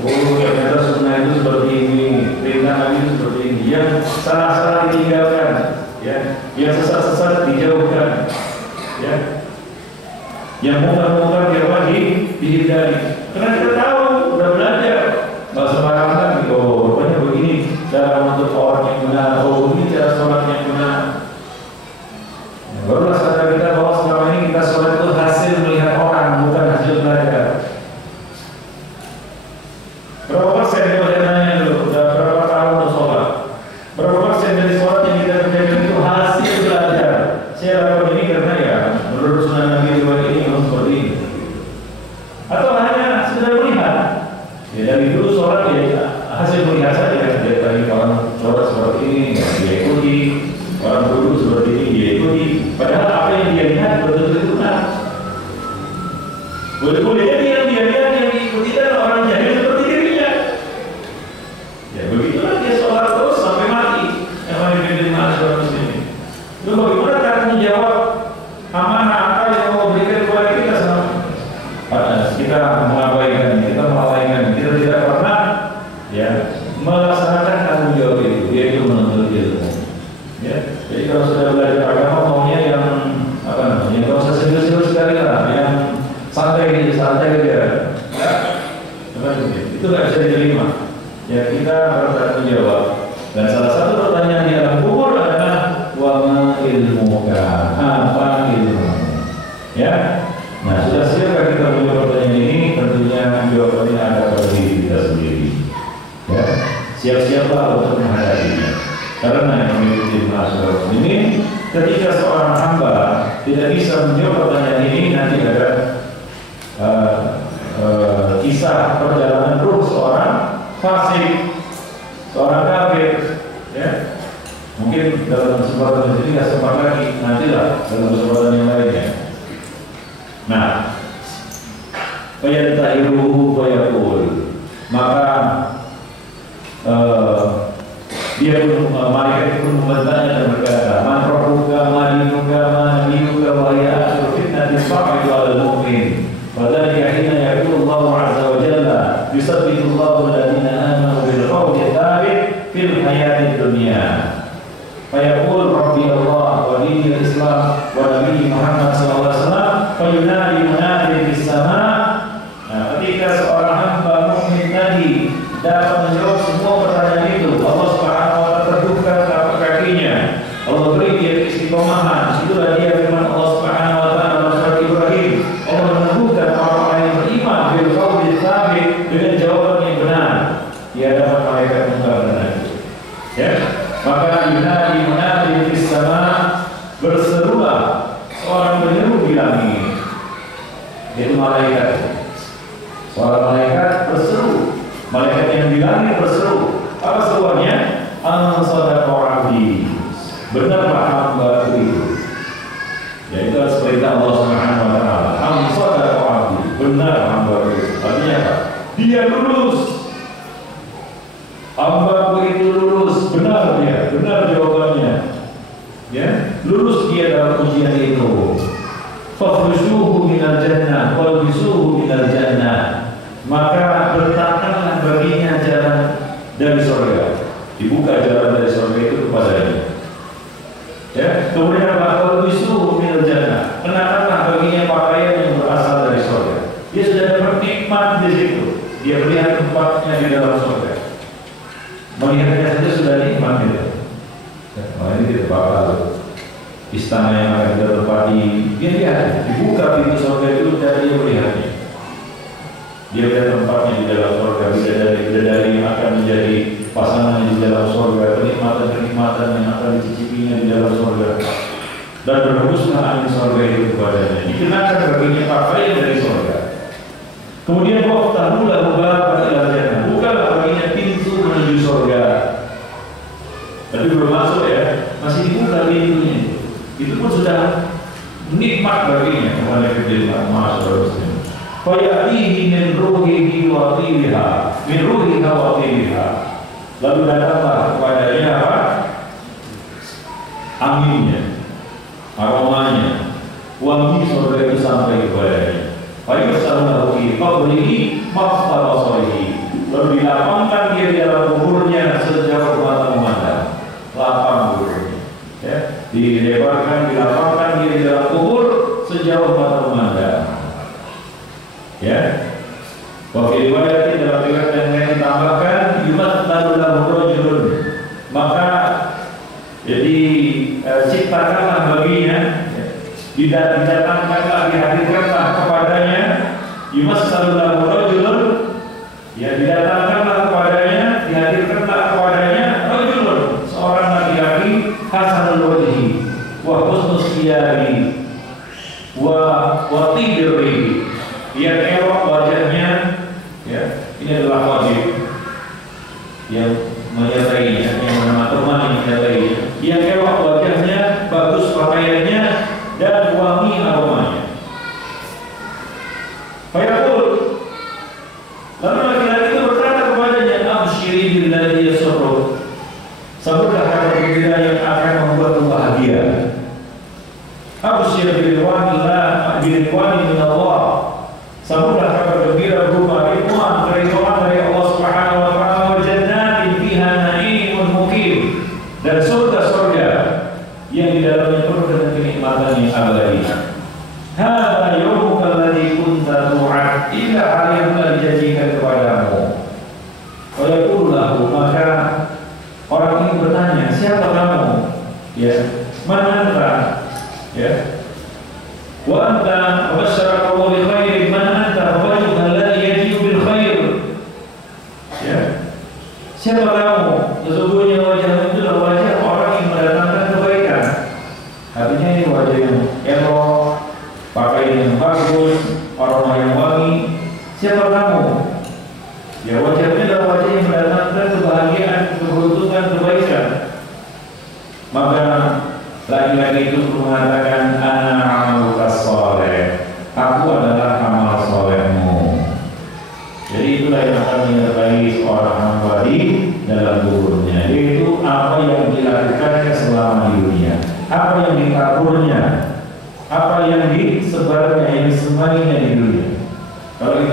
ternyata sunnah itu seperti ini, perintah Nabi itu seperti ini. Yang salah-salah ditinggalkan, ya, yang sesat-sesat dijauhkan, ya. Yang muka-muka dihindari. Karena kita tahu, udah belajar. Nggak sembarangan gitu. Rupanya begini cara untuk orang yang benar. Oh, ini cara sholat yang benar. Barulah sadar kita bahwa selama ini kita sholat itu hasil melihat orang, bukan hasil belajar. Berapa persen kita nanya dulu? Berapa tahun untuk sholat? Berapa persen dari sholat yang kita kerjakan itu hasil belajar? Saya lakukan ini karena ya menurut sunnah Nabi ini seperti ini. Atau hanya sekedar melihat. Ya dari dulu sholat ya hasil melihat saja. Dia tadi orang sholat seperti ini, ya, dia ikuti. Orang dulu seperti ini, dia ikuti. Padahal apa yang dia lihat betul-betul itu benar. Boleh-boleh jadi yang dia lihat, yang diikuti dan orang jahil seperti dirinya. Ya begitulah dia sholat terus sampai mati. Yang paling diterima sholat muslim. Lalu bagaimana cara menjawab amanah apa yang Allah berikan kepada kita sama? Kita mengabaikan, kita melalaikan, kita tidak pernah ya melaksanakan tanggung jawab itu, yaitu menuntut ilmu. Ya, jadi kalau sudah belajar agama maunya yang apa namanya? Yang kalau serius-serius sekali lah, yang santai aja. Ya, itu nggak bisa diterima. Ya kita harus tanggung jawab. Dan salah satu pertanyaan di dalam kubur adalah wa ma ilmuka? Apa ilmu? Ya. Nah, sudah siapkah kita menjawab pertanyaan ini? Tentunya jawabannya ada pada diri kita sendiri. Ya, siap-siaplah untuk menghadapinya. Karena yang mengikuti masyarakat ini, ketika seorang hamba tidak bisa menjawab pertanyaan ini, nanti ada kisah perjalanan ruh seorang fasik, seorang kafir. Ya, mungkin dalam kesempatan ini nggak sempat lagi, nantilah dalam kesempatan yang lainnya. Nah, Fayantahiruhu fayaqul. Maka dia pun malaikat pun bertanya dan berkata, "Man rabbuka, man dinuka, man nabiyuka, wa ya fitnatin fa'il al mu'min." Fadzalika hina yaqulu Allah 'azza wa jalla, "Yusabbitu Allahu alladziina aamanu bil qawli tsabit fil hayatid dunya." Fayaqul Rabbi Allah wa dini al-Islam wa Nabi Muhammad sallallahu alaihi wasallam, fayunadi munadi fis sama'. Ketika seorang hamba mukmin tadi dapat menjawab semua pertanyaan itu, Allah Subhanahu wa taala terbuka tapak kakinya, Allah beri dia istiqomahan. Itulah dia firman Allah Subhanahu wa taala dalam surat Ibrahim, Allah meneguhkan orang-orang yang beriman bil qauli tsabit dengan jawaban yang benar. Dia dapat malaikat mengatakan itu. Ya, maka yunadi munadi fis sama', berserulah seorang penyeru di langit, yaitu malaikat. Seorang malaikat berseru, malaikat yang di langit berseru. Apa seruannya? An-sadaqa abdi, benarlah hamba itu. Yaitu perintah Allah Subhanahu wa taala. An-sadaqa abdi, benar hamba itu. Artinya apa? Dia lulus. Hamba itu lulus, benar dia, benar jawabannya. Ya, lulus dia dalam ujian itu. Fafrusuhu minal jannah, walbisuhu minal jannah. Maka bertatanlah baginya jalan dari surga, dibuka jalan dari surga itu kepadanya. Ya, kemudian apa? Walbisuhu minal jannah, kenakanlah baginya pakaian yang berasal dari surga. Dia sudah dapat nikmat di situ. Dia melihat tempatnya di dalam surga. Melihatnya saja sudah nikmat itu. Nah, ini kita bakal istana yang akan kita tempati. Dia lihat, dibuka pintu surga itu dan dia melihatnya. Dia lihat tempatnya di dalam surga, bidadari yang akan menjadi pasangan di dalam surga, kenikmatan-kenikmatan yang akan dicicipinya di dalam surga. Dan berhembuslah angin surga itu kepadanya. Dikenakan baginya pakaian dari surga. Kemudian waftahulah mubarakan ila jannah, bukalah baginya pintu menuju surga. Tapi belum masuk ya, masih dibuka pintunya. Itu pun sudah nikmat baginya. Kepada kebenaran masyarakat. Fayatihi min ruhihi wa tiriha, min ruhiha wa tiriha. Lalu datanglah kepadanya apa? Anginnya, aromanya, wangi surga itu sampai kepadanya. Fayusallahu fi qabrihi maqta basarihi. Lalu dilapangkan dia di dalam kuburnya sejauh mata memandang. Lapang kuburnya. Ya, dilebarkan, dilapangkan dia di dalam kubur sejauh mata memandang. Ya, wakil riwayat dalam riwayat yang lain ditambahkan yumathalu lahu rajulun, maka jadi ciptakanlah baginya, didatangkanlah, dihadirkanlah kepadanya, yumathalu lahu rajulun, ya didatangkanlah kepadanya, dihadirkanlah kepadanya rajulun, seorang laki-laki hasanul wajhi wa husnus thiyabi wa tidri, yang elok wajahnya, ya, ini adalah wajib yang menyertainya, yang menemani menyertainya. Yang elok wajahnya, bagus pakaiannya, dan wangi aromanya. Fayaqul, lalu laki-laki itu berkata kepadanya, absyiri billadzi yasurruk, sebutlah kabar gembira yang akan membuatmu bahagia. Absyir bilridwani min Allah, sebutlah kabar gembira berupa ridwan, keridhaan dari Allah Subhanahu wa taala, wa jannatin fiha na'imun muqim, dan surga-surga yang di dalamnya penuh dengan kenikmatan yang abadi. Hadza yawmuka alladzi kunta tu'ad, ila hari yang telah dijanjikan kepadamu. Wa yaqulu lahu, maka orang ini bertanya, siapa kamu? Ya, man anta? Ya, wa anta abasyara Allah bi khairin, man anta wajhu alladhi yaji'u bil khair. Ya, siapa kamu? Sesungguhnya wajah itu adalah wajah orang yang mendatangkan kebaikan. Artinya ini wajah yang elok, pakaian yang bagus, aroma yang wangi. Siapa kamu? Ya, wajahnya adalah wajah yang mendatangkan kebahagiaan, keberuntungan, kebaikan. Maka laki-laki itu mengatakan, ana amaluka sholeh, aku adalah amal solehmu.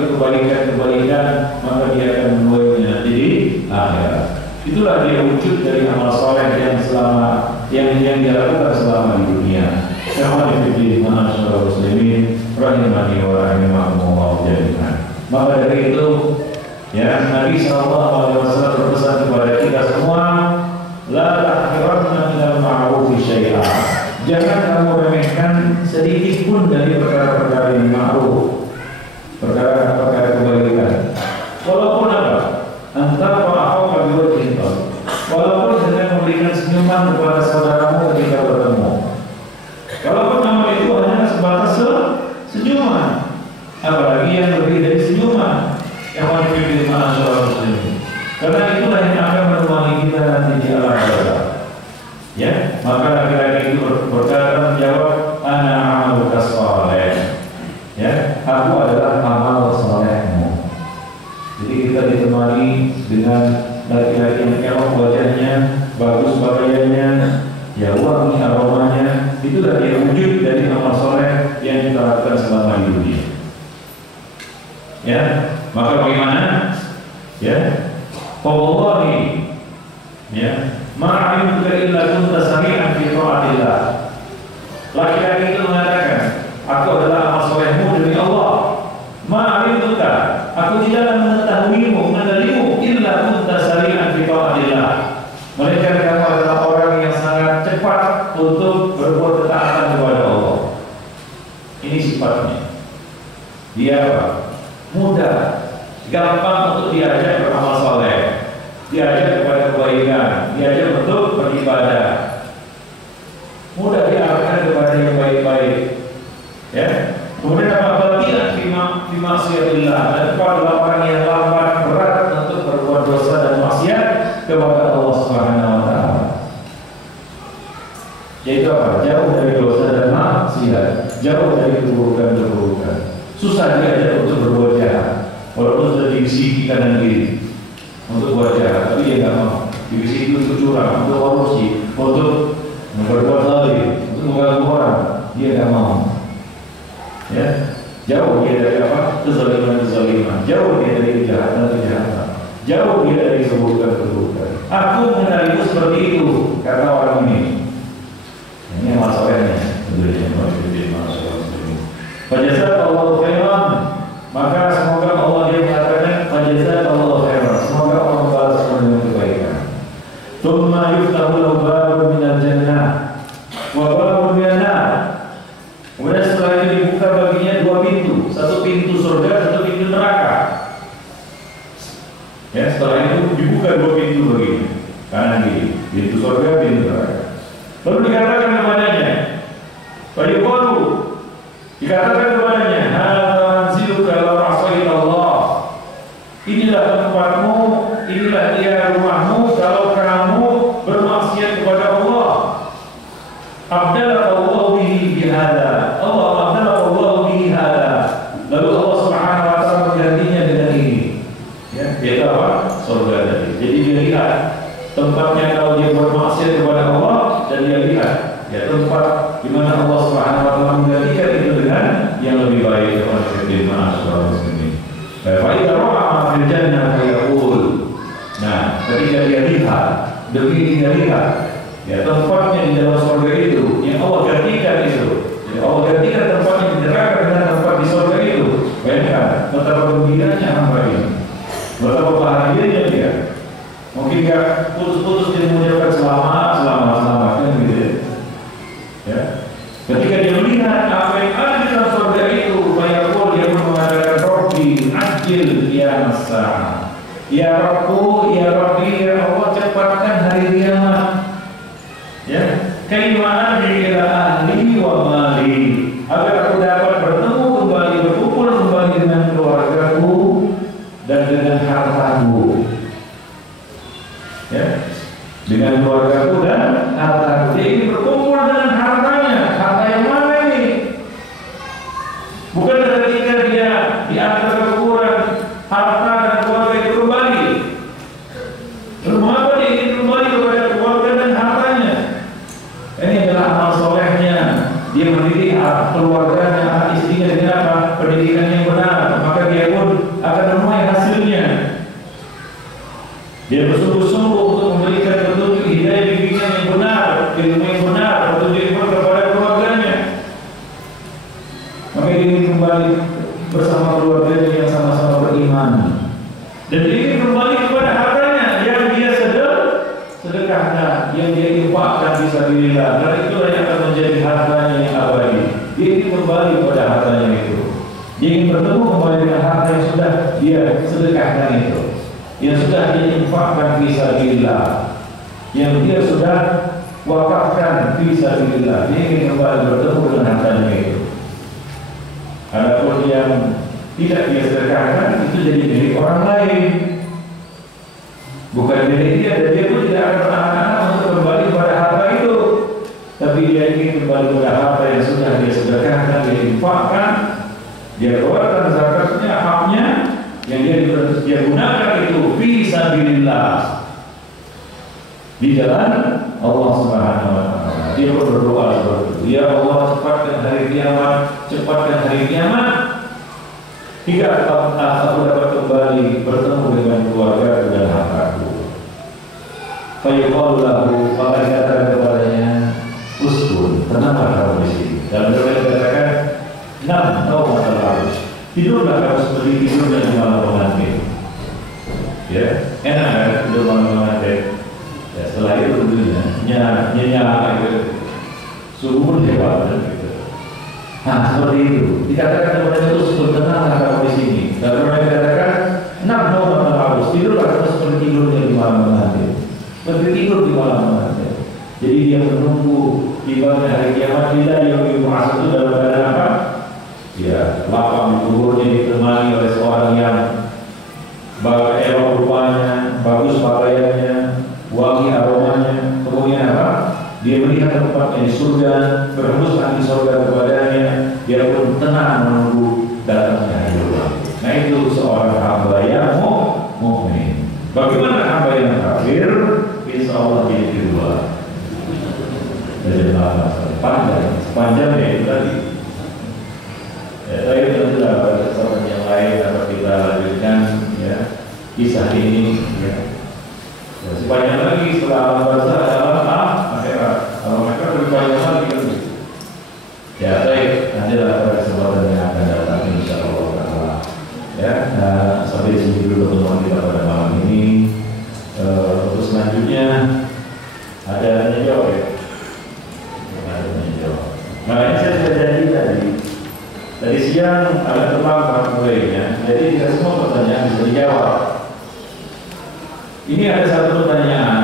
kebaikan-kebaikan, maka dia akan menuainya di akhirat. Itulah dia wujud dari amal soleh yang dilakukan selama di dunia. Sama di masyarakat muslimin rahimani wa rahimakumullah jami'an. Maka dari itu, ya, Nabi SAW berpesan kepada kita semua, la tahqiranna minal ma'rufi syai'a. Jangan kamu remehkan sedikit pun dari perkara-perkara yang ma'ruf, perkara-perkara kebaikan. Walaupun apa? Antara wa'afau biwajhin talib. Walaupun dengan memberikan senyuman kepada saudaramu ketika bertemu. Walaupun nama itu hanya sebatas senyuman, apalagi yang lebih dari senyuman yang wajib di masyarakat muslim. Karena itulah yang akan menemani kita nanti di alam barzakh. Ya, maka laki-laki itu berkata menjawab, ana amaluka sholeh. Ya, aku adalah amal solehmu. Jadi kita ditemani dengan laki-laki yang elok wajahnya, bagus pakaiannya, ya wangi aromanya. Itulah dia wujud dari amal soleh yang kita lakukan selama di dunia. Ya, maka bagaimana? Ya, wallahi, ya, ma'alim illa kunta sami'an fi ta'atillah. Laki-laki itu mengatakan, aku adalah amal solehmu demi Allah. Ma'alimtuka, aku tidak akan mengetahuimu, mengenalimu illa kunta sami'an fi ta'atillah. Melainkan kamu adalah orang yang sangat cepat untuk berbuat ketaatan kepada Allah. Ini sifatnya. Dia apa? Mudah, gampang untuk diajak beramal soleh, diajak kepada kebaikan, diajak untuk beribadah. Mudah diarahkan kepada yang baik-baik. Ya. Kemudian apa? Batian fi maksiatillah. Dan adalah orang yang lambat berat untuk berbuat dosa dan maksiat kepada Allah Subhanahu wa taala. Yaitu apa? Jauh dari dosa dan maksiat, jauh dari keburukan-keburukan. Susah diajak untuk berbuat jahat, walaupun sudah dibisiki kanan kiri untuk buat jahat, tapi dia nggak mau. Dibisiki untuk curang, untuk korupsi, untuk berbuat zalim, untuk mengganggu orang, dia nggak mau. Ya, jauh dia dari apa? Kezaliman, jauh dia dari kejahatan, jauh dia dari keburukan. Aku mengenalimu seperti itu, kata orang ini. Ini masalahnya, tentunya masalah ini. Fajazakallahu khairan, maka semoga Allah dia mengatakan fajazakallahu khairan, semoga Allah membalas dengan kebaikan. Tsumma yuftahu lahu babun minal jannah wa babun minan nar. Kemudian setelah itu dibuka baginya dua pintu, satu pintu surga, satu pintu neraka. Ya, setelah itu dibuka dua pintu baginya, kanan kiri, pintu surga, pintu neraka. Lalu dikatakan kepadanya, fayuqalu, dikatakan kepadanya, hadza manziluka law asaita Allah. Inilah tempatmu, inilah dia rumahmu kalau kamu bermaksiat kepada Allah. Abdallahu bihi bihada. Abdallahu bihi hada. Lalu Allah Subhanahu wa taala menggantinya dengan ini. Ya, yaitu apa? Surga tadi. Jadi dia lihat tempatnya kalau dia bermaksiat kepada Allah, dan dia lihat ya tempat di mana Allah Subhanahu wa taala menggantikan itu dengan yang lebih baik kepada kita masyarakat muslimin. Fa idza ra'a fil jannah yaqul. Nah, ketika dia lihat, demi dia lihat ya tempatnya di dalam surga itu yang Allah gantikan itu. Jadi Allah gantikan tempatnya di neraka dengan tempat di surga itu. Bayangkan betapa gembiranya hamba ini. Betapa bahagianya dia. Mungkin gak putus-putus dia mengucapkan selamat kan gitu ya. Ketika dia melihat apa yang ada di dalam surga itu, bayangkan dia pun mengatakan Rabbi ajil ya Mas'ah. Ya Rabbu, ya Rabbi, ya Allah cepatkan hari kiamat. Ya, kaima adri ila ahli wa mali, agar aku dapat bertemu kembali, berkumpul kembali dengan keluargaku dan dengan hartaku. Ya, dengan keluargaku dan hartaku. Dia ingin berkumpul dengan hartanya. Harta yang mana ini? Bukan ketika dia diantar ke kuburan, harta dan keluarga itu kembali. Lalu mengapa dia ingin kembali kepada keluarga dan hartanya? Ini adalah Dia bersungguh-sungguh untuk memberikan petunjuk hidayah bimbingan yang benar, ilmu yang benar, petunjuk yang benar kepada keluarganya. Maka dia ingin kembali bersama keluarganya yang sama-sama beriman, dan dia ingin kembali kepada hartanya yang dia sedekahkan, yang dia infakkan fisabilillah, dan itulah yang akan menjadi hartanya yang abadi. Dia ingin kembali kepada hartanya itu. Dia ingin bertemu kembali dengan harta yang sudah dia sedekahkan itu, yang sudah dia infakkan fisabilillah, yang dia sudah wakafkan fisabilillah. Dia ingin kembali bertemu dengan hartanya itu. Adapun yang tidak dia sedekahkan itu jadi milik orang lain, bukan milik dia, dan dia pun tidak akan tahan untuk kembali kepada harta itu. Tapi dia ingin kembali kepada harta yang sudah dia sedekahkan, dia infakkan, dia keluarkan zakatnya, haknya yang dia gunakan itu fisabilillah, di jalan Allah Subhanahu wa taala. Dia berdoa seperti itu, ya Allah, cepatkan hari kiamat, cepatkan hari kiamat, hingga aku dapat kembali bertemu dengan keluarga dan hartaku. Fayuqalu lahu, maka dikatakan kepadanya, uskun, tenanglah kamu di sini. Dan mereka dikatakan, nam, kau masalah, tidurlah kamu seperti tidurnya di malam pengantin. Ya, enak kan tidur malam pengantin. Ya, setelah itu tentunya nyenyak gitu, suhu pun hebat gitu. Nah, seperti itu dikatakan kepada uskun, tenanglah kamu di sini. Dan mereka dikatakan, nam, kau masalah, tidurlah kamu seperti tidurnya di malam pengantin. Seperti tidur di malam pengantin. Jadi dia menunggu tibanya hari kiamat. Tidak yang dibahas itu dalam keadaan apa? Ya, lapang di kuburnya ditemani oleh seorang yang elok rupanya, bagus pakaiannya, wangi aromanya. Kemudian apa? Dia melihat tempatnya di surga, berhembuskan di surga kepadanya. Dia pun tenang menunggu datangnya hari kiamat. Nah, itu seorang hamba yang mukmin. Bagaimana hamba yang kafir? Insya Allah jadi kedua. Jadi panjangnya itu tadi. Ya, tapi tentulah pada kesempatan yang lain dapat kita lanjutkan ya kisah ini ya. Ya, sepanjang lagi setelah alam barzah adalah akhirat. Alam akhirat lebih panjang lagi kan. Ya, baik, nantilah pada kesempatan yang akan datang insya Allah. Ya, nah, sampai di sini dulu pertemuan kita pada malam ini. Untuk selanjutnya ada tanya jawab ya. Nah, ini saya sudah janji tadi siang ada teman kuliahnya, jadi tidak semua pertanyaan bisa dijawab. Ini ada satu pertanyaan,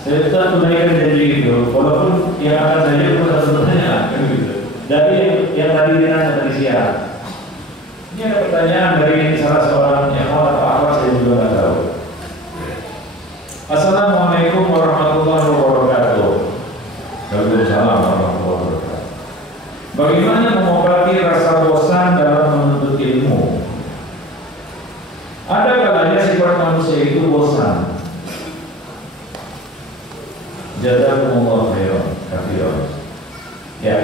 saya sudah tunaikan janji itu, walaupun yang akan saya jawab itu satu pertanyaan, gitu. Dari yang tadi ditanya tadi siang, ini ada pertanyaan dari salah seorang yang apa saya juga nggak tahu. Assalamualaikum warahmatullahi wabarakatuh. Waalaikumsalam warahmatullahi wabarakatuh. Bagaimana mengobati rasa bosan dalam menuntut ilmu? Ada kalanya sifat manusia itu bosan. Jazakumullah khairan katsiran. Ya.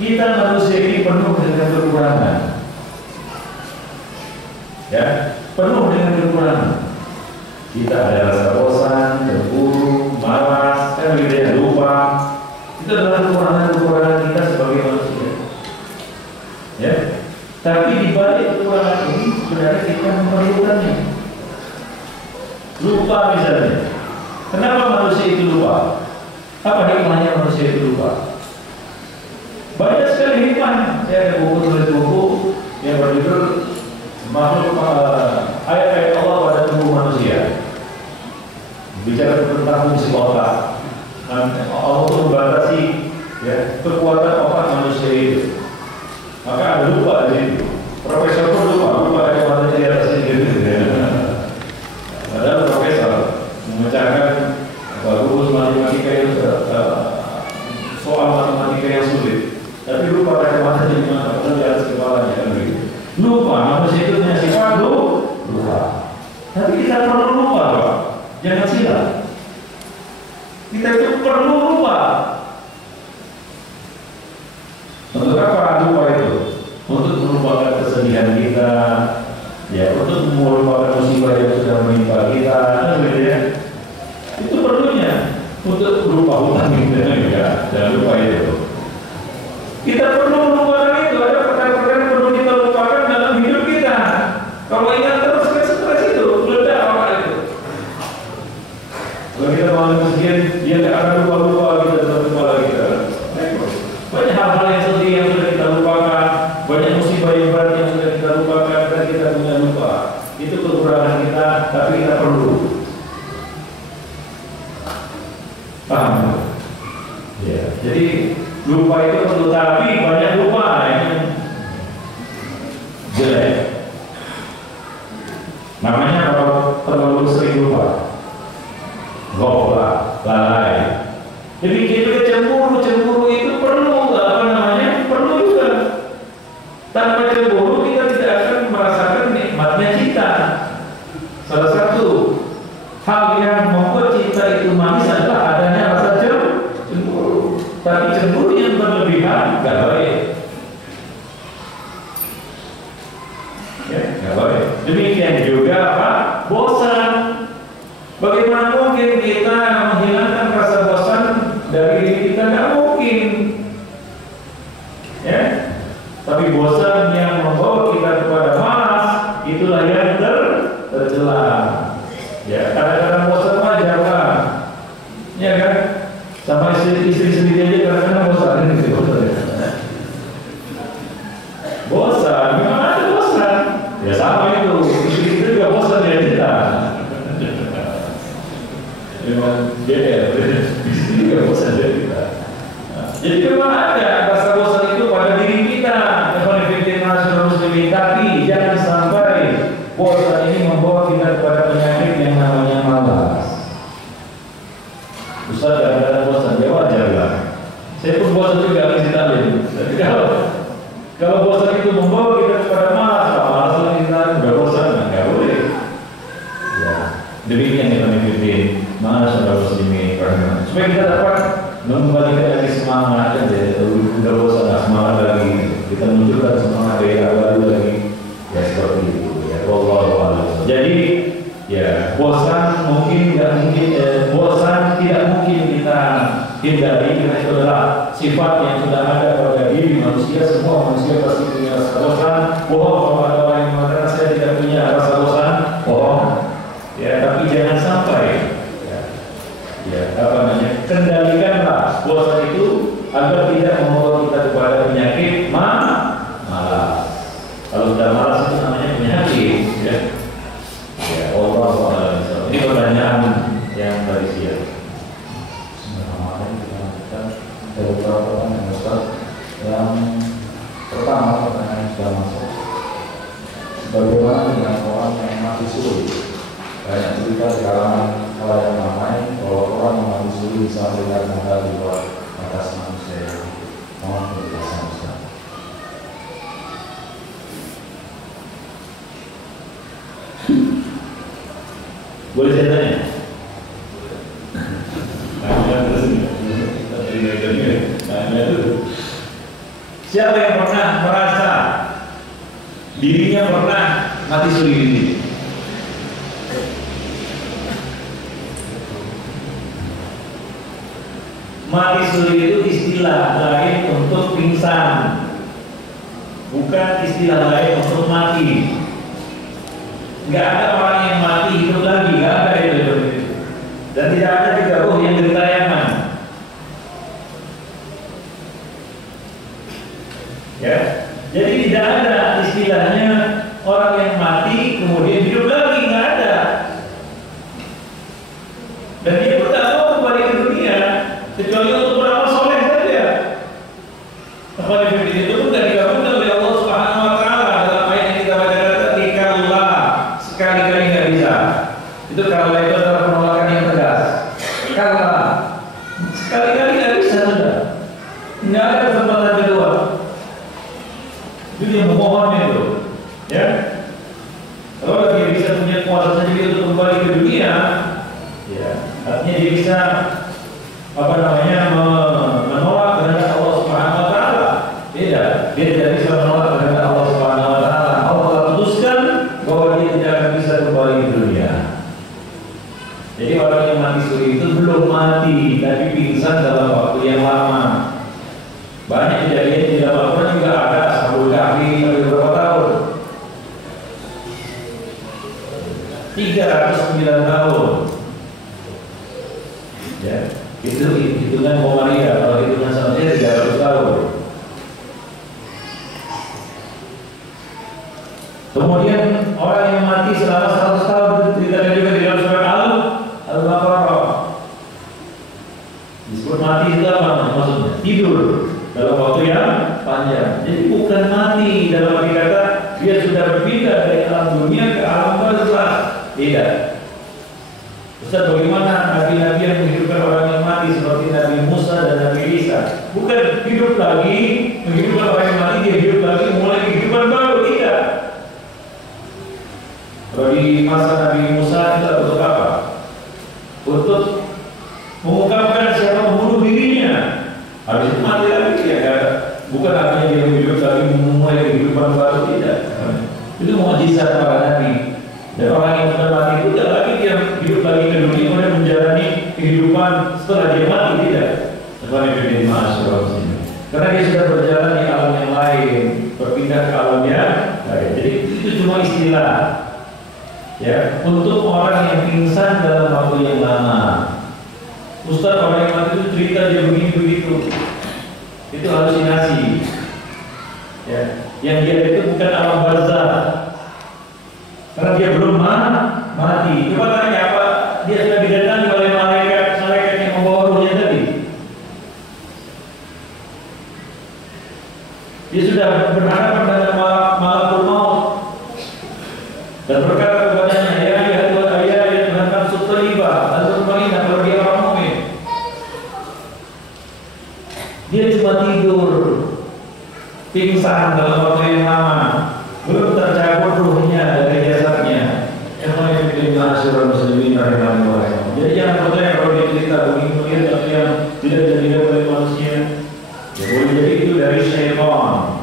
Kita manusia ini penuh dengan kekurangan. Ya, penuh dengan kekurangan. Kita ada rasa bosan, cemburu, malas, lupa. Itu adalah kekurangan-kekurangan kita sebagai manusia. Ya, tapi di balik kekurangan ini sebenarnya kita memerlukannya. Lupa misalnya. Kenapa manusia itu lupa? Apa hikmahnya manusia itu lupa? Banyak sekali hikmah. Saya ada tulis buku yang berjudul makhluk ayat-ayat Allah pada tubuh manusia. Bicara tentang fungsi otak. Allah itu membatasi ya, kekuatan otak manusia itu. Maka ada lupa di situ. Profesor pun lupa ada mana di atas ini. Padahal profesor memecahkan rumus matematika yang soal matematika yang sulit. Tapi lupa kacamata di mana, di atas kepalanya kan begitu. Lupa, manusia itu punya sifat lupa. Tapi kita perlu lupa, Pak. Jangan silap. Kita itu perlu lupa. Untuk apa lupa itu? Untuk melupakan kesedihan kita, Ya, untuk melupakan musibah yang sudah menimpa kita, gitu ya. Itu perlunya untuk lupa hutang gitu ya. Jangan lupa itu. Kita perlu melupakan itu. Ada perkara-perkara yang perlu kita lupakan dalam hidup kita. Kalau ingat terus stres itu, meledak apa itu. Kalau kita mau masjid, dia tidak akan lupa-lupa kita dalam kepala kita. Banyak hal-hal yang sedih yang sudah kita lupakan, banyak musibah yang berat yang sudah kita lupakan dan kita punya lupa. Itu kekurangan kita, tapi kita perlu. Paham? Ya. Jadi lupa itu perlu, tapi banyak lupa yang jelek. Namanya kalau terlalu sering lupa, ghaflah, lalai. Jadi kita cemburu itu perlu, apa namanya? Perlu juga. Tanpa cemburu kita tidak akan merasakan nikmatnya cinta. Salah satu hal yang membuat cinta itu manis adalah adanya rasa cemburu. Tapi cemburu yang berlebihan tidak baik. Ya, tidak baik. Demikian juga apa? Bosan. Bagaimana mungkin kita menghilangkan rasa bosan dari diri kita? Tidak mungkin. Ya. Tapi bosan yang membawa kita kepada malas, itulah yang tercela. Ya, kadang-kadang bosan wajar kan? Ya kan? Sama istri sendiri aja kadang-kadang bosan gitu. Bosan, gimana ada bosan? Ya sama itu, istri juga bosan ya kita. Memang dia istri juga bosan ya kita. Jadi memang ada rasa bosan itu pada diri kita. Tapi jangan sampai bosan ini membawa kita kepada penyakit yang namanya malas. Ustaz kadang-kadang bosan, ya wajar lah. Saya pun bosan juga di Itali. Tapi kalau bosan itu membawa kita kepada malas, malas lagi kita udah bosan, nggak boleh. Ya, demikian yang kami pilih. Mana saudara muslimin, supaya kita dapat mengembalikan lagi semangat kan ya, udah bosan nggak semangat lagi, kita munculkan semangat dari awal lagi, ya seperti itu ya. Wallahu. Jadi ya bosan mungkin tidak mungkin kita hindari karena itu adalah sifat yang sudah ada pada diri manusia. Semua manusia pasti punya rasa bosan. Bohong kalau ada orang yang mengatakan saya tidak punya rasa bosan, bohong. Ya, tapi jangan sampai ya apa namanya, kendalikanlah bosan itu agar tidak membawa kita kepada penyakit malas. Kalau sudah malas itu namanya penyakit ya. Ya Allah. Ini pertanyaan yang dari siapa? Ada beberapa pertanyaan Ustaz. Yang pertama, pertanyaan yang sudah masuk, bagaimana dengan orang yang mati suri? Banyak cerita di kalangan halayak ramai bahwa orang yang mati suri bisa melihat hal di luar batas manusia. Mohon penjelasan Ustaz. Boleh saya tanya? Siapa yang pernah merasa dirinya pernah mati suri ini? Mati suri itu istilah lain untuk pingsan, bukan istilah lain untuk mati. Nggak ada orang yang mati hidup lagi, nggak ada itu. Dan tidak ada juga roh yang gentayangan. Ya, jadi tidak ada istilahnya orang yang mati kemudian hidup lagi, nggak ada. Dan dia pun tak mau kembali ke dunia kecuali untuk beramal soleh saja. Kembali ke itu pun tidak digabungkan oleh Allah Subhanahu Wa Taala dalam ayat yang kita baca tadi. Kalla, sekali-kali nggak bisa. Itu kalla itu adalah penolakan yang tegas. Kalla, sekali-kali nggak bisa sudah. Nggak ada kesempatan kedua. Itu dia memohon itu, ya. Kalau dia bisa punya kuasa sendiri untuk kembali ke dunia, ya, artinya dia bisa apa namanya menolak kehendak Allah Subhanahu Wa Taala. Dia tidak bisa menolak kehendak Allah Subhanahu Wa Taala. Allah putuskan bahwa 309 tahun. Ya, itu hitungan Komariah. Kalau hitungan Samsiah 300 tahun. Kemudian orang yang mati selama 100 tahun diceritakan juga di dalam surat Al-Baqarah. Disebut mati itu apa maksudnya? Tidur dalam waktu yang panjang. Jadi bukan mati dalam arti kata dia sudah berpindah dari alam dunia ke alam barzakh. Tidak. Ustaz, bagaimana nabi-nabi yang menghidupkan orang yang mati seperti Nabi Musa dan Nabi Isa? Bukan hidup lagi, menghidupkan orang yang mati, dia hidup lagi, mulai kehidupan baru. Tidak. Kalau di masa Nabi Musa itu untuk apa? Untuk mengungkapkan siapa membunuh dirinya. Habis itu mati lagi ya. Bukan artinya dia hidup lagi memulai kehidupan baru. Tidak. Itu mukjizat para nabi. Dan orang yang sudah mati itu tidak lagi dia hidup lagi ke dunia kemudian menjalani kehidupan setelah dia mati. Tidak. Karena dia sudah berjalan di alam yang lain, berpindah ke alam yang lain. Jadi itu cuma istilah. Ya, untuk orang yang pingsan dalam waktu yang lama. Ustaz, orang yang mati itu cerita dia begini begitu. Itu halusinasi. Ya, yang dia itu bukan alam barzakh. Karena dia belum mati. Coba tanya apa dia sudah didatangi oleh malaikat yang membawa ruhnya tadi. Dia sudah berhadapan dengan malakul maut dan berkata kepadanya, ya Tuhan, ya Tuhan, nafsu thayyibah, al-mutmainnah, kalau dia orang mukmin. Dia cuma tidur, pingsan dalam waktu yang lama, belum tercabut ruhnya dari jasadnya. Jadi jangan percaya kalau dia cerita begini tapi yang tidak jadi oleh manusia. Ya boleh jadi itu dari syaitan.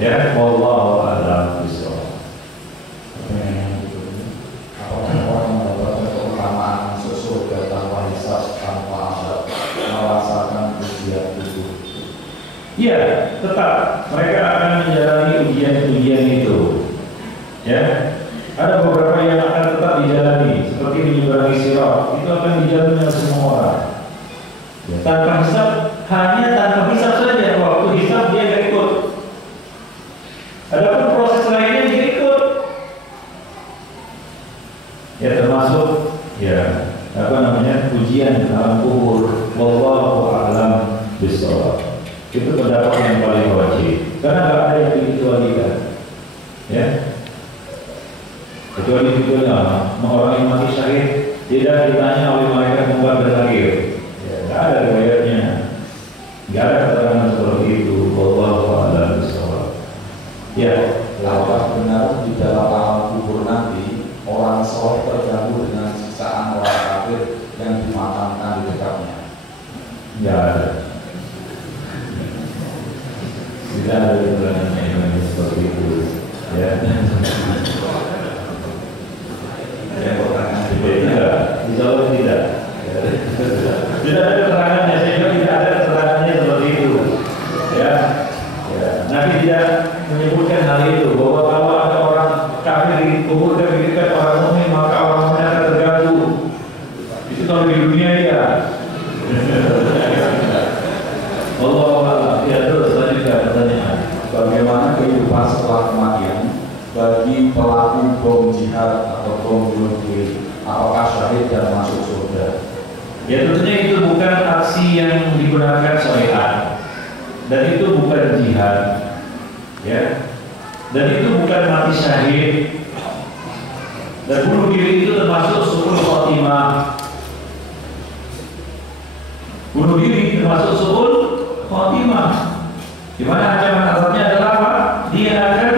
Ya, wallahu a'lam bishawab. Apakah orang mendapatkan keutamaan surga tanpa hisab, tanpa azab, merasakan ujian itu? Iya, tetap mereka akan menjalani ujian-ujian itu. Ya, ada beberapa yang akan tetap dijalani, seperti menyeberangi sirat, itu akan dijalani oleh semua orang. Ya, tanpa hisab, hanya tanpa hisab saja. Waktu hisab dia tidak ikut. Adapun proses lainnya dia ikut. Ya, termasuk ya ujian alam kubur. Wallahu a'lam bishawab. Itu pendapat yang paling wajib. Karena tidak ada yang dikecualikan. Ya. Kecuali itu orang yang mati syahid tidak ditanya oleh malaikat mungkar dan nakir. Ya, tidak ada riwayatnya. Tidak ada keterangan seperti itu. Wallahu a'lam bishawab. Ya, apakah benar di dalam alam kubur nanti orang soleh terganggu dengan siksaan orang kafir yang dimakamkan di dekatnya? Tidak ada. Tidak ada keterangan yang seperti itu. Ya. Tidak, insya tidak. Tidak ada keterangannya, sehingga tidak ada keterangannya seperti itu. Ya. Nabi tidak menyebutkan hal itu, bahwa kalau ada orang kafir dikuburkan di dekat orang mukmin maka orang mukmin akan terganggu. Itu kalau di dunia ya. Allah ya, terus lanjutkan pertanyaan. Bagaimana kehidupan setelah kematian bagi pelaku bom jihad atau bom bunuh diri? Apakah syahid dan masuk surga? Ya tentunya itu bukan aksi yang digunakan syariat, dan itu bukan jihad, ya, dan itu bukan mati syahid, dan bunuh diri itu termasuk su'ul khotimah. Bunuh diri termasuk su'ul khotimah, di mana ancaman azabnya adalah apa? Dia akan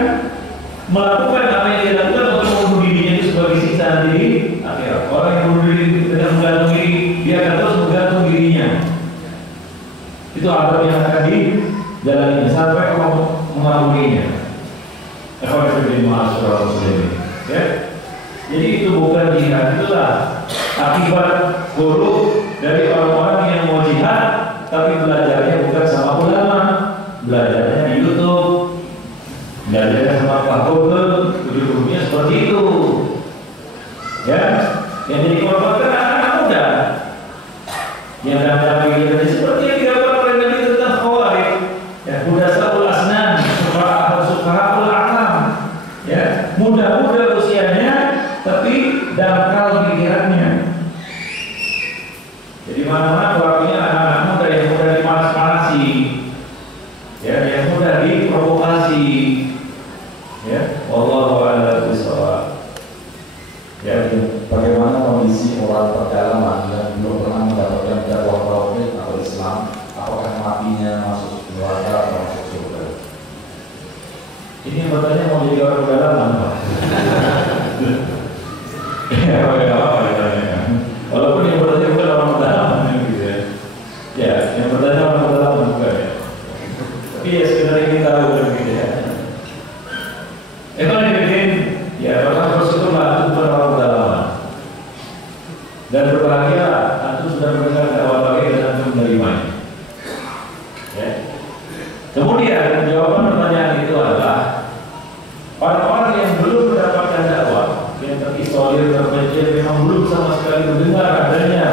melakukan apa yang dia lakukan untuk membunuh dirinya itu sebagai siksa di akhirat. Orang yang bunuh diri dengan menggantung diri, dia akan terus menggantung dirinya. Itu azab yang akan dijalani sampai Allah mengampuninya. Ya. Jadi itu bukan jihad, itulah akibat buruk dari orang-orang yang mau jihad tapi belajarnya bukan sama ulama, belajarnya di YouTube, belajarnya sama Pak Google, masuk neraka atau masuk surga. Ini yang bertanya mau jadi orang pedalaman, Pak. Ya, apa ya? Walaupun yang bertanya bukan orang pedalaman, gitu ya. Ya, yang bertanya orang pedalaman bukan ya. Tapi ya sekedar ingin tahu kan gitu ya. Kalau dibikin, ya orang bersyukurlah itu bukan orang pedalaman. Dan berbahagia, antum sudah mendengar dakwah bagi dan antum menerimanya. Ya. Kemudian jawaban pertanyaan itu adalah orang-orang yang belum mendapatkan dakwah, yang terisolir, terpencil, memang belum sama sekali mendengar adanya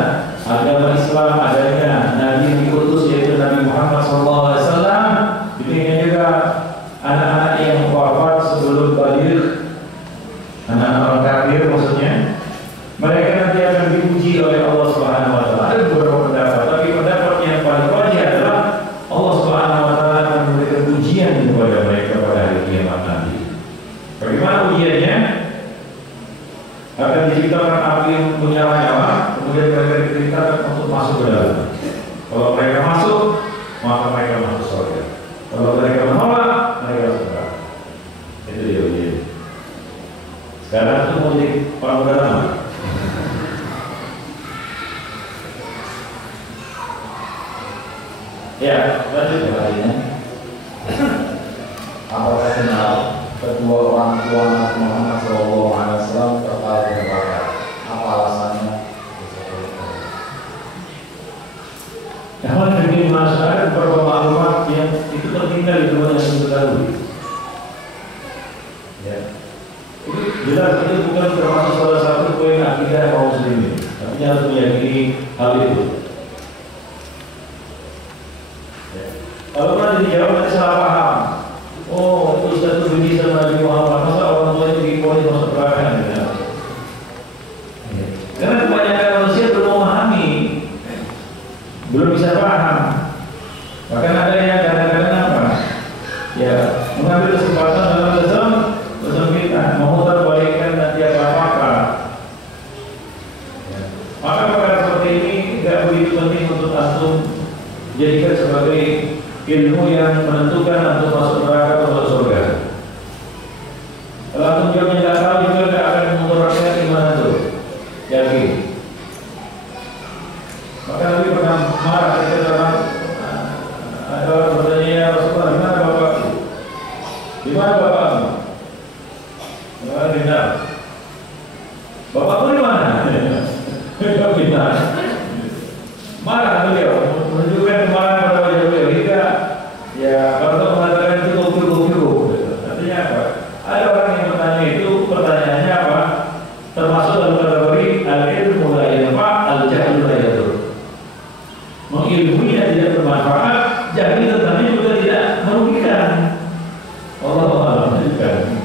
agama Islam, adanya Nabi yang diutus yaitu Nabi Muhammad SAW. Demikian juga anak-anak yang wafat sebelum baligh, anak-anak orang kafir maksudnya, mereka nanti akan diuji oleh Allah Subhanahu Wa Taala. Ada beberapa pendapat, tapi pendapat yang paling wajib adalah Allah Subhanahu Wa Taala akan memberikan ujian kepada mereka pada hari kiamat nanti. Bagaimana ujiannya? Akan diciptakan api yang menyala-nyala, kemudian mereka diperintahkan untuk masuk ke dalam. Kalau mereka masuk, maka mereka masuk surga. Kalau mereka menolak, mereka masuk neraka. Itu dia ujian. Sekarang itu mau jadi orang pedalaman. Ya, lanjut Selanjutnya, apakah kenal kedua orang tua Nabi Muhammad SAW terkait dengan bakat? Apa alasannya? Yang lebih masalah beberapa maklumat yang itu tertinggal di dunia yang terdahulu. Ya, itu jelas itu bukan termasuk salah satu poin akidah kaum muslimin. Artinya harus meyakini hal itu. Ya. Kalau pernah dijawab nanti salah paham. Oh, itu Ustaz itu benci sama Nabi Muhammad. Masa orang tua itu diponis masuk neraka? Ya. Karena kebanyakan manusia belum memahami, belum bisa paham. Bahkan ada yang kadang-kadang apa? Ya, mengambil kesempatan dalam kesempitan, memutar balikkan nanti apa-apa. Ya. Maka perkara seperti ini tidak begitu penting untuk antum jadikan sebagai ilmu yang menentukan antum masuk neraka atau masuk surga. Kalau antum jawabnya tidak tahu juga tidak akan mengurangi iman antum. Yakin. Maka Nabi pernah marah ketika ada orang bertanya, Rasulullah, di mana bapak? Di mana bapak? Di mana? Bapakku di mana? Tidak benar. Marah beliau, menunjukkan kemarahan pada wajah beliau. Hingga ya kalau mengatakan itu kuku. Artinya apa? Ada orang yang bertanya itu, pertanyaannya apa? Termasuk dalam kategori al-ilmu la yanfa', al-jahlu la yadur. Mengilmunya tidak bermanfaat, jahil tetapi juga tidak merugikan. Allah merugikan.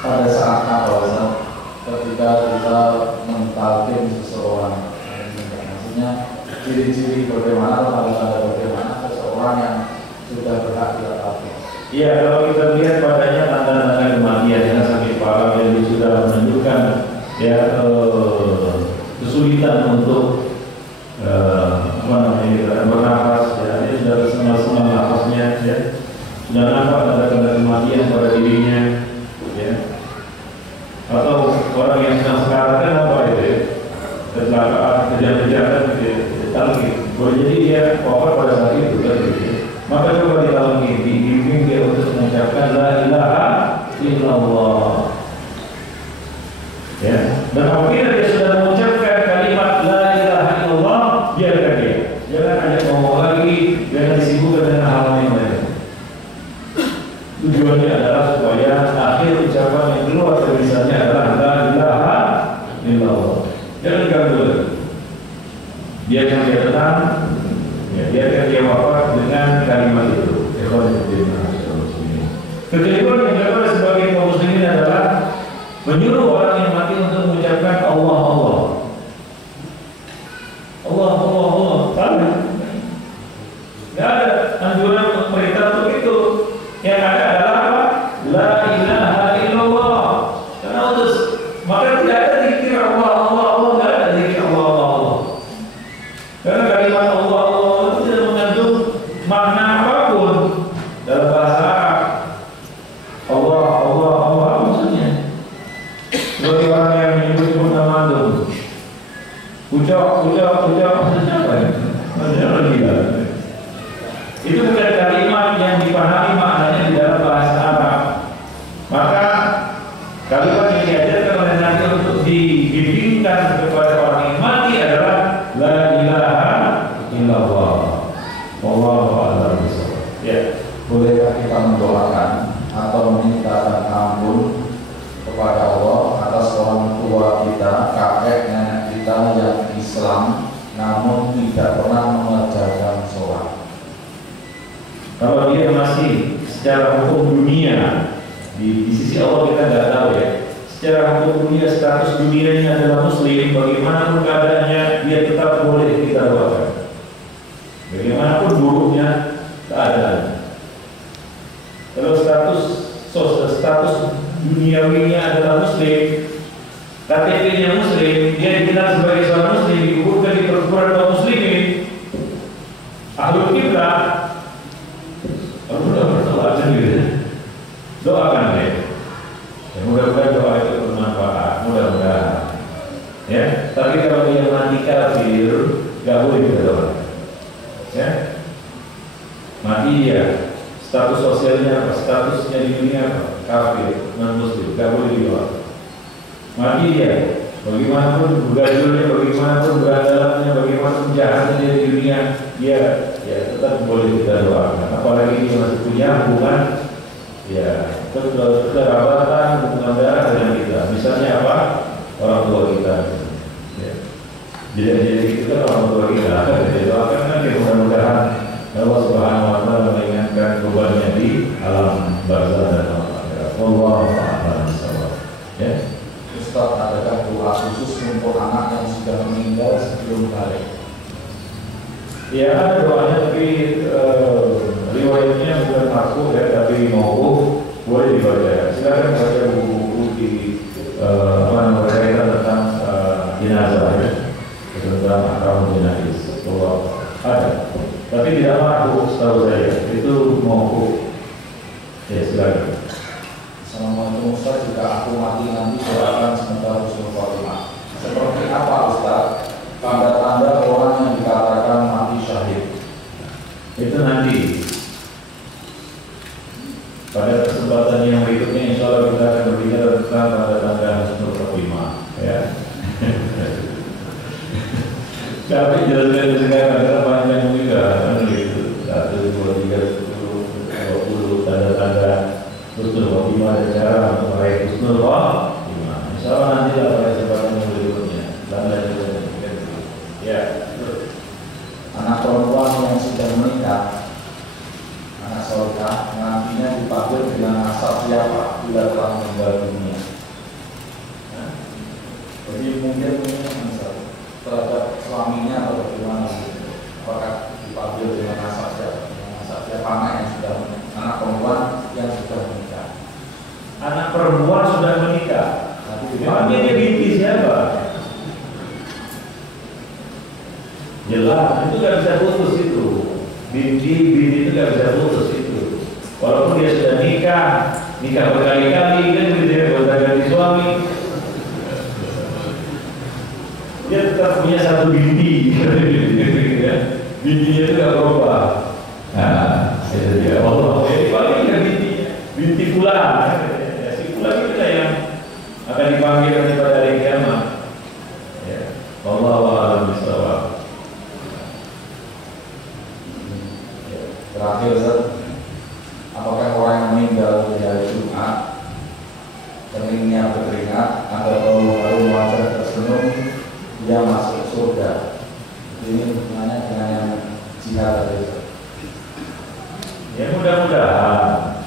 Pada saat apa? Ketika kita mentalkin seseorang, maksudnya ciri-ciri bagaimana, tanda-tanda bagaimana seseorang yang sudah berhak ditalkin. Iya, kalau kita lihat padanya tanda-tanda kematian yang sakit parah yang sudah menunjukkan ya kesulitan untuk bernafas, ya dia sudah senang-senang nafasnya, ya sudah nampak tanda-tanda kematian pada dirinya, ya. Atau orang yang sedang sekarat kan apa itu ya? Kecelakaan, kejadian-kejadian talqin. Boleh jadi dia wafat pada saat itu kan gitu. Maka coba ditalqin, dibimbing dia untuk mengucapkan la ilaha illallah. Ya. Dan apabila dia sudah mengucapkan kalimat la ilaha illallah, biarkan dia. Jangan ajak ngomong lagi, jangan disibukkan dengan hal yang lain. Tujuannya adalah supaya akhir ucapan yang keluar dari lisannya adalah la ilaha illallah. Jangan ganggu lagi. Biarkan dia tenang, ya, biarkan dia wafat dengan kalimat itu. Kekeliruan yang dilakukan sebagai kaum muslimin adalah menyuruh orang yang mati untuk mengucapkan Allah Allah. Allah Allah Allah. Salah. Tidak ada anjuran pemerintah untuk itu. Yang ada adalah apa? La ilaha illallah. Karena untuk maka tidak ada zikir Allah Allah Allah, tidak ada zikir Allah Allah Allah. Karena kalimat Allah itu tidak mengandung makna apapun dalam bahasa Arab. Allah apa maksudnya? Seperti orang yang menyebut nama itu, ucap maksudnya apa ya? Maksudnya lagi ya. Itu bukan kalimat yang dipahami maknanya di dalam bahasa Arab. Maka kalimat yang diajarkan oleh Nabi untuk dibimbingkan kepada orang yang mati adalah la ilaha illallah. Wallahu a'lam bishawab. Ya, bolehkah kita mendoakan atau meminta ampun kepada Allah atas orang tua kita, kakek, nenek kita yang Islam namun tidak pernah mengerjakan sholat? Kalau dia masih secara hukum dunia di sisi Allah kita nggak tahu ya. Secara hukum dunia status dunianya adalah Muslim, bagaimanapun keadaannya dia tetap boleh kita doakan. Bagaimanapun buruknya keadaan. Kalau status duniawinya adalah Muslim, KTP-nya Muslim, dia dikenal sebagai seorang Muslim, dikuburkan di perguruan kaum muslimin, ahlul kiblah. Kalau sudah berdoa sendiri, doakan deh. Ya, mudah-mudahan doa itu bermanfaat, mudah-mudahan. Ya, tapi kalau dia mati kafir, gak boleh kita doa. Ya, mati dia. Status sosialnya apa? Statusnya di dunia apa? Kafir, non-muslim, gak boleh didoa. Mati dia. Bagaimanapun bergajulnya, bagaimanapun berandalannya, bagaimanapun jahatnya dia di dunia, dia ya tetap boleh kita doakan. Apalagi dia masih punya hubungan ya kerabatan, hubungan darah dengan kita. Misalnya apa? Orang tua kita. Ya. Jadi kita orang tua kita. Jadi doakan kan ya, mudah-mudahan Allah Subhanahu Wa Taala meringankan bebannya di alam barzah dan alam akhirat. Wallahu a'lam bishawab. Ya. Ustaz, adakah doa khusus untuk anak yang sudah meninggal sebelum balik? Ya ada doanya, tapi riwayatnya bukan aku ya, tapi mauquf, boleh dibaca. Silakan baca buku-buku di berkaitan tentang jenazah ya, tentang akram jenazah. Bahwa ada, tapi tidak ma'ruf setahu saya. Itu mauquf. Ya silakan. Assalamualaikum Ustaz, jika aku mati nanti doakan semoga husnul khotimah. Seperti apa Ustaz tanda-tanda orang yang dikatakan mati syahid? Itu nanti pada kesempatan yang berikutnya insya Allah kita akan berbicara tentang tanda-tanda husnul khotimah ya. Tapi jelaskan sekarang adalah panjang juga kan gitu. 1, 2, 3, 10, 20 tanda-tanda husnul khotimah dan cara untuk meraih husnul khotimah. Insya Allah nanti pada kesempatan yang berikutnya. Ya. Anak perempuan yang sudah menikah, anak solehah, nantinya dipanggil dengan nasab siapa bila telah meninggal dunia. Nah, jadi mungkin terhadap suaminya atau bagaimana? Apakah dipanggil dengan nasab siapa? Dengan nasab siapa anak yang sudah menikah? Anak perempuan yang sudah menikah. Anak perempuan sudah menikah. Makanya dia binti siapa? Jelas, itu gak bisa putus itu. Binti itu gak bisa putus itu. Walaupun dia sudah nikah berkali-kali kan dia berganti suami, dia tetap punya satu binti. Bintinya itu gak berubah. Nah, itu dia. Allah, jadi paling kan binti pula. Si pula itu yang akan dipanggil pada hari kiamat. Ya, wallahu a'lam bishawab. Terakhir, apakah orang yang meninggal di hari Jumat keningnya berkeringat atau baru wajah tersenyum dia masuk surga? Ini hubungannya dengan yang jihad tadi. Ya mudah-mudahan.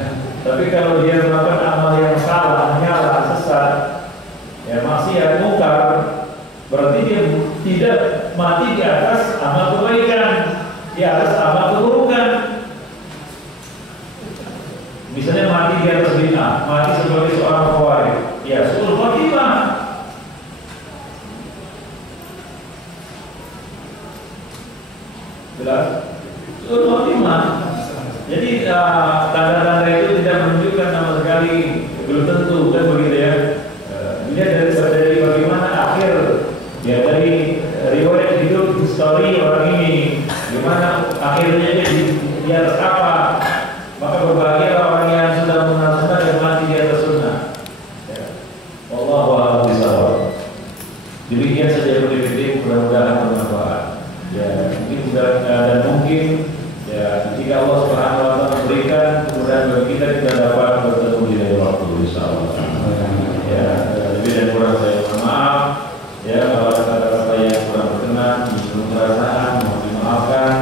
Ya. Tapi kalau dia melakukan amal yang salah, nyala, sesat, ya maksiat, mungkar, berarti dia tidak mati di atas amal kebaikan, di atas amal keburukan. Misalnya mati di atas bid'ah, mati sebagai seorang khawarij, ya suul khotimah. Jelas? Khotimah. Jadi tanda-tanda itu tidak menunjukkan sama sekali, belum tentu kan begitu ya. Dilihat dari bagaimana akhir ya, dari riwayat hidup histori orang ini, gimana akhirnya dia atas apa. Maka berbahagia orang yang sudah mengenal sunnah dan mati di atas sunnah. Ya. Wallahu a'lam bishawab. Demikian saja pendidik, mudah-mudahan bermanfaat. Ya, mungkin dan mungkin ya jika Allah Subhanahu wa taala memberikan kemudahan bagi kita dapat bertemu di lain waktu insyaallah. Ya, lebih dan kurang saya mohon maaf. Ya, kalau ada kata-kata yang kurang berkenan, menurut perasaan mohon dimaafkan.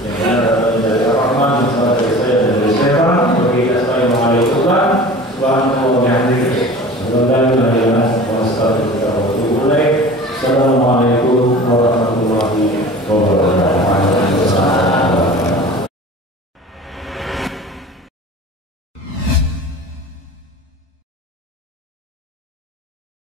Yang benar adalah dari Ar-Rahman, yang salah dari saya dan dari Syaitan. Bagi kita sekalian mengalihkan subhanahu wa bihamdihi. Assalamualaikum warahmatullahi wabarakatuh.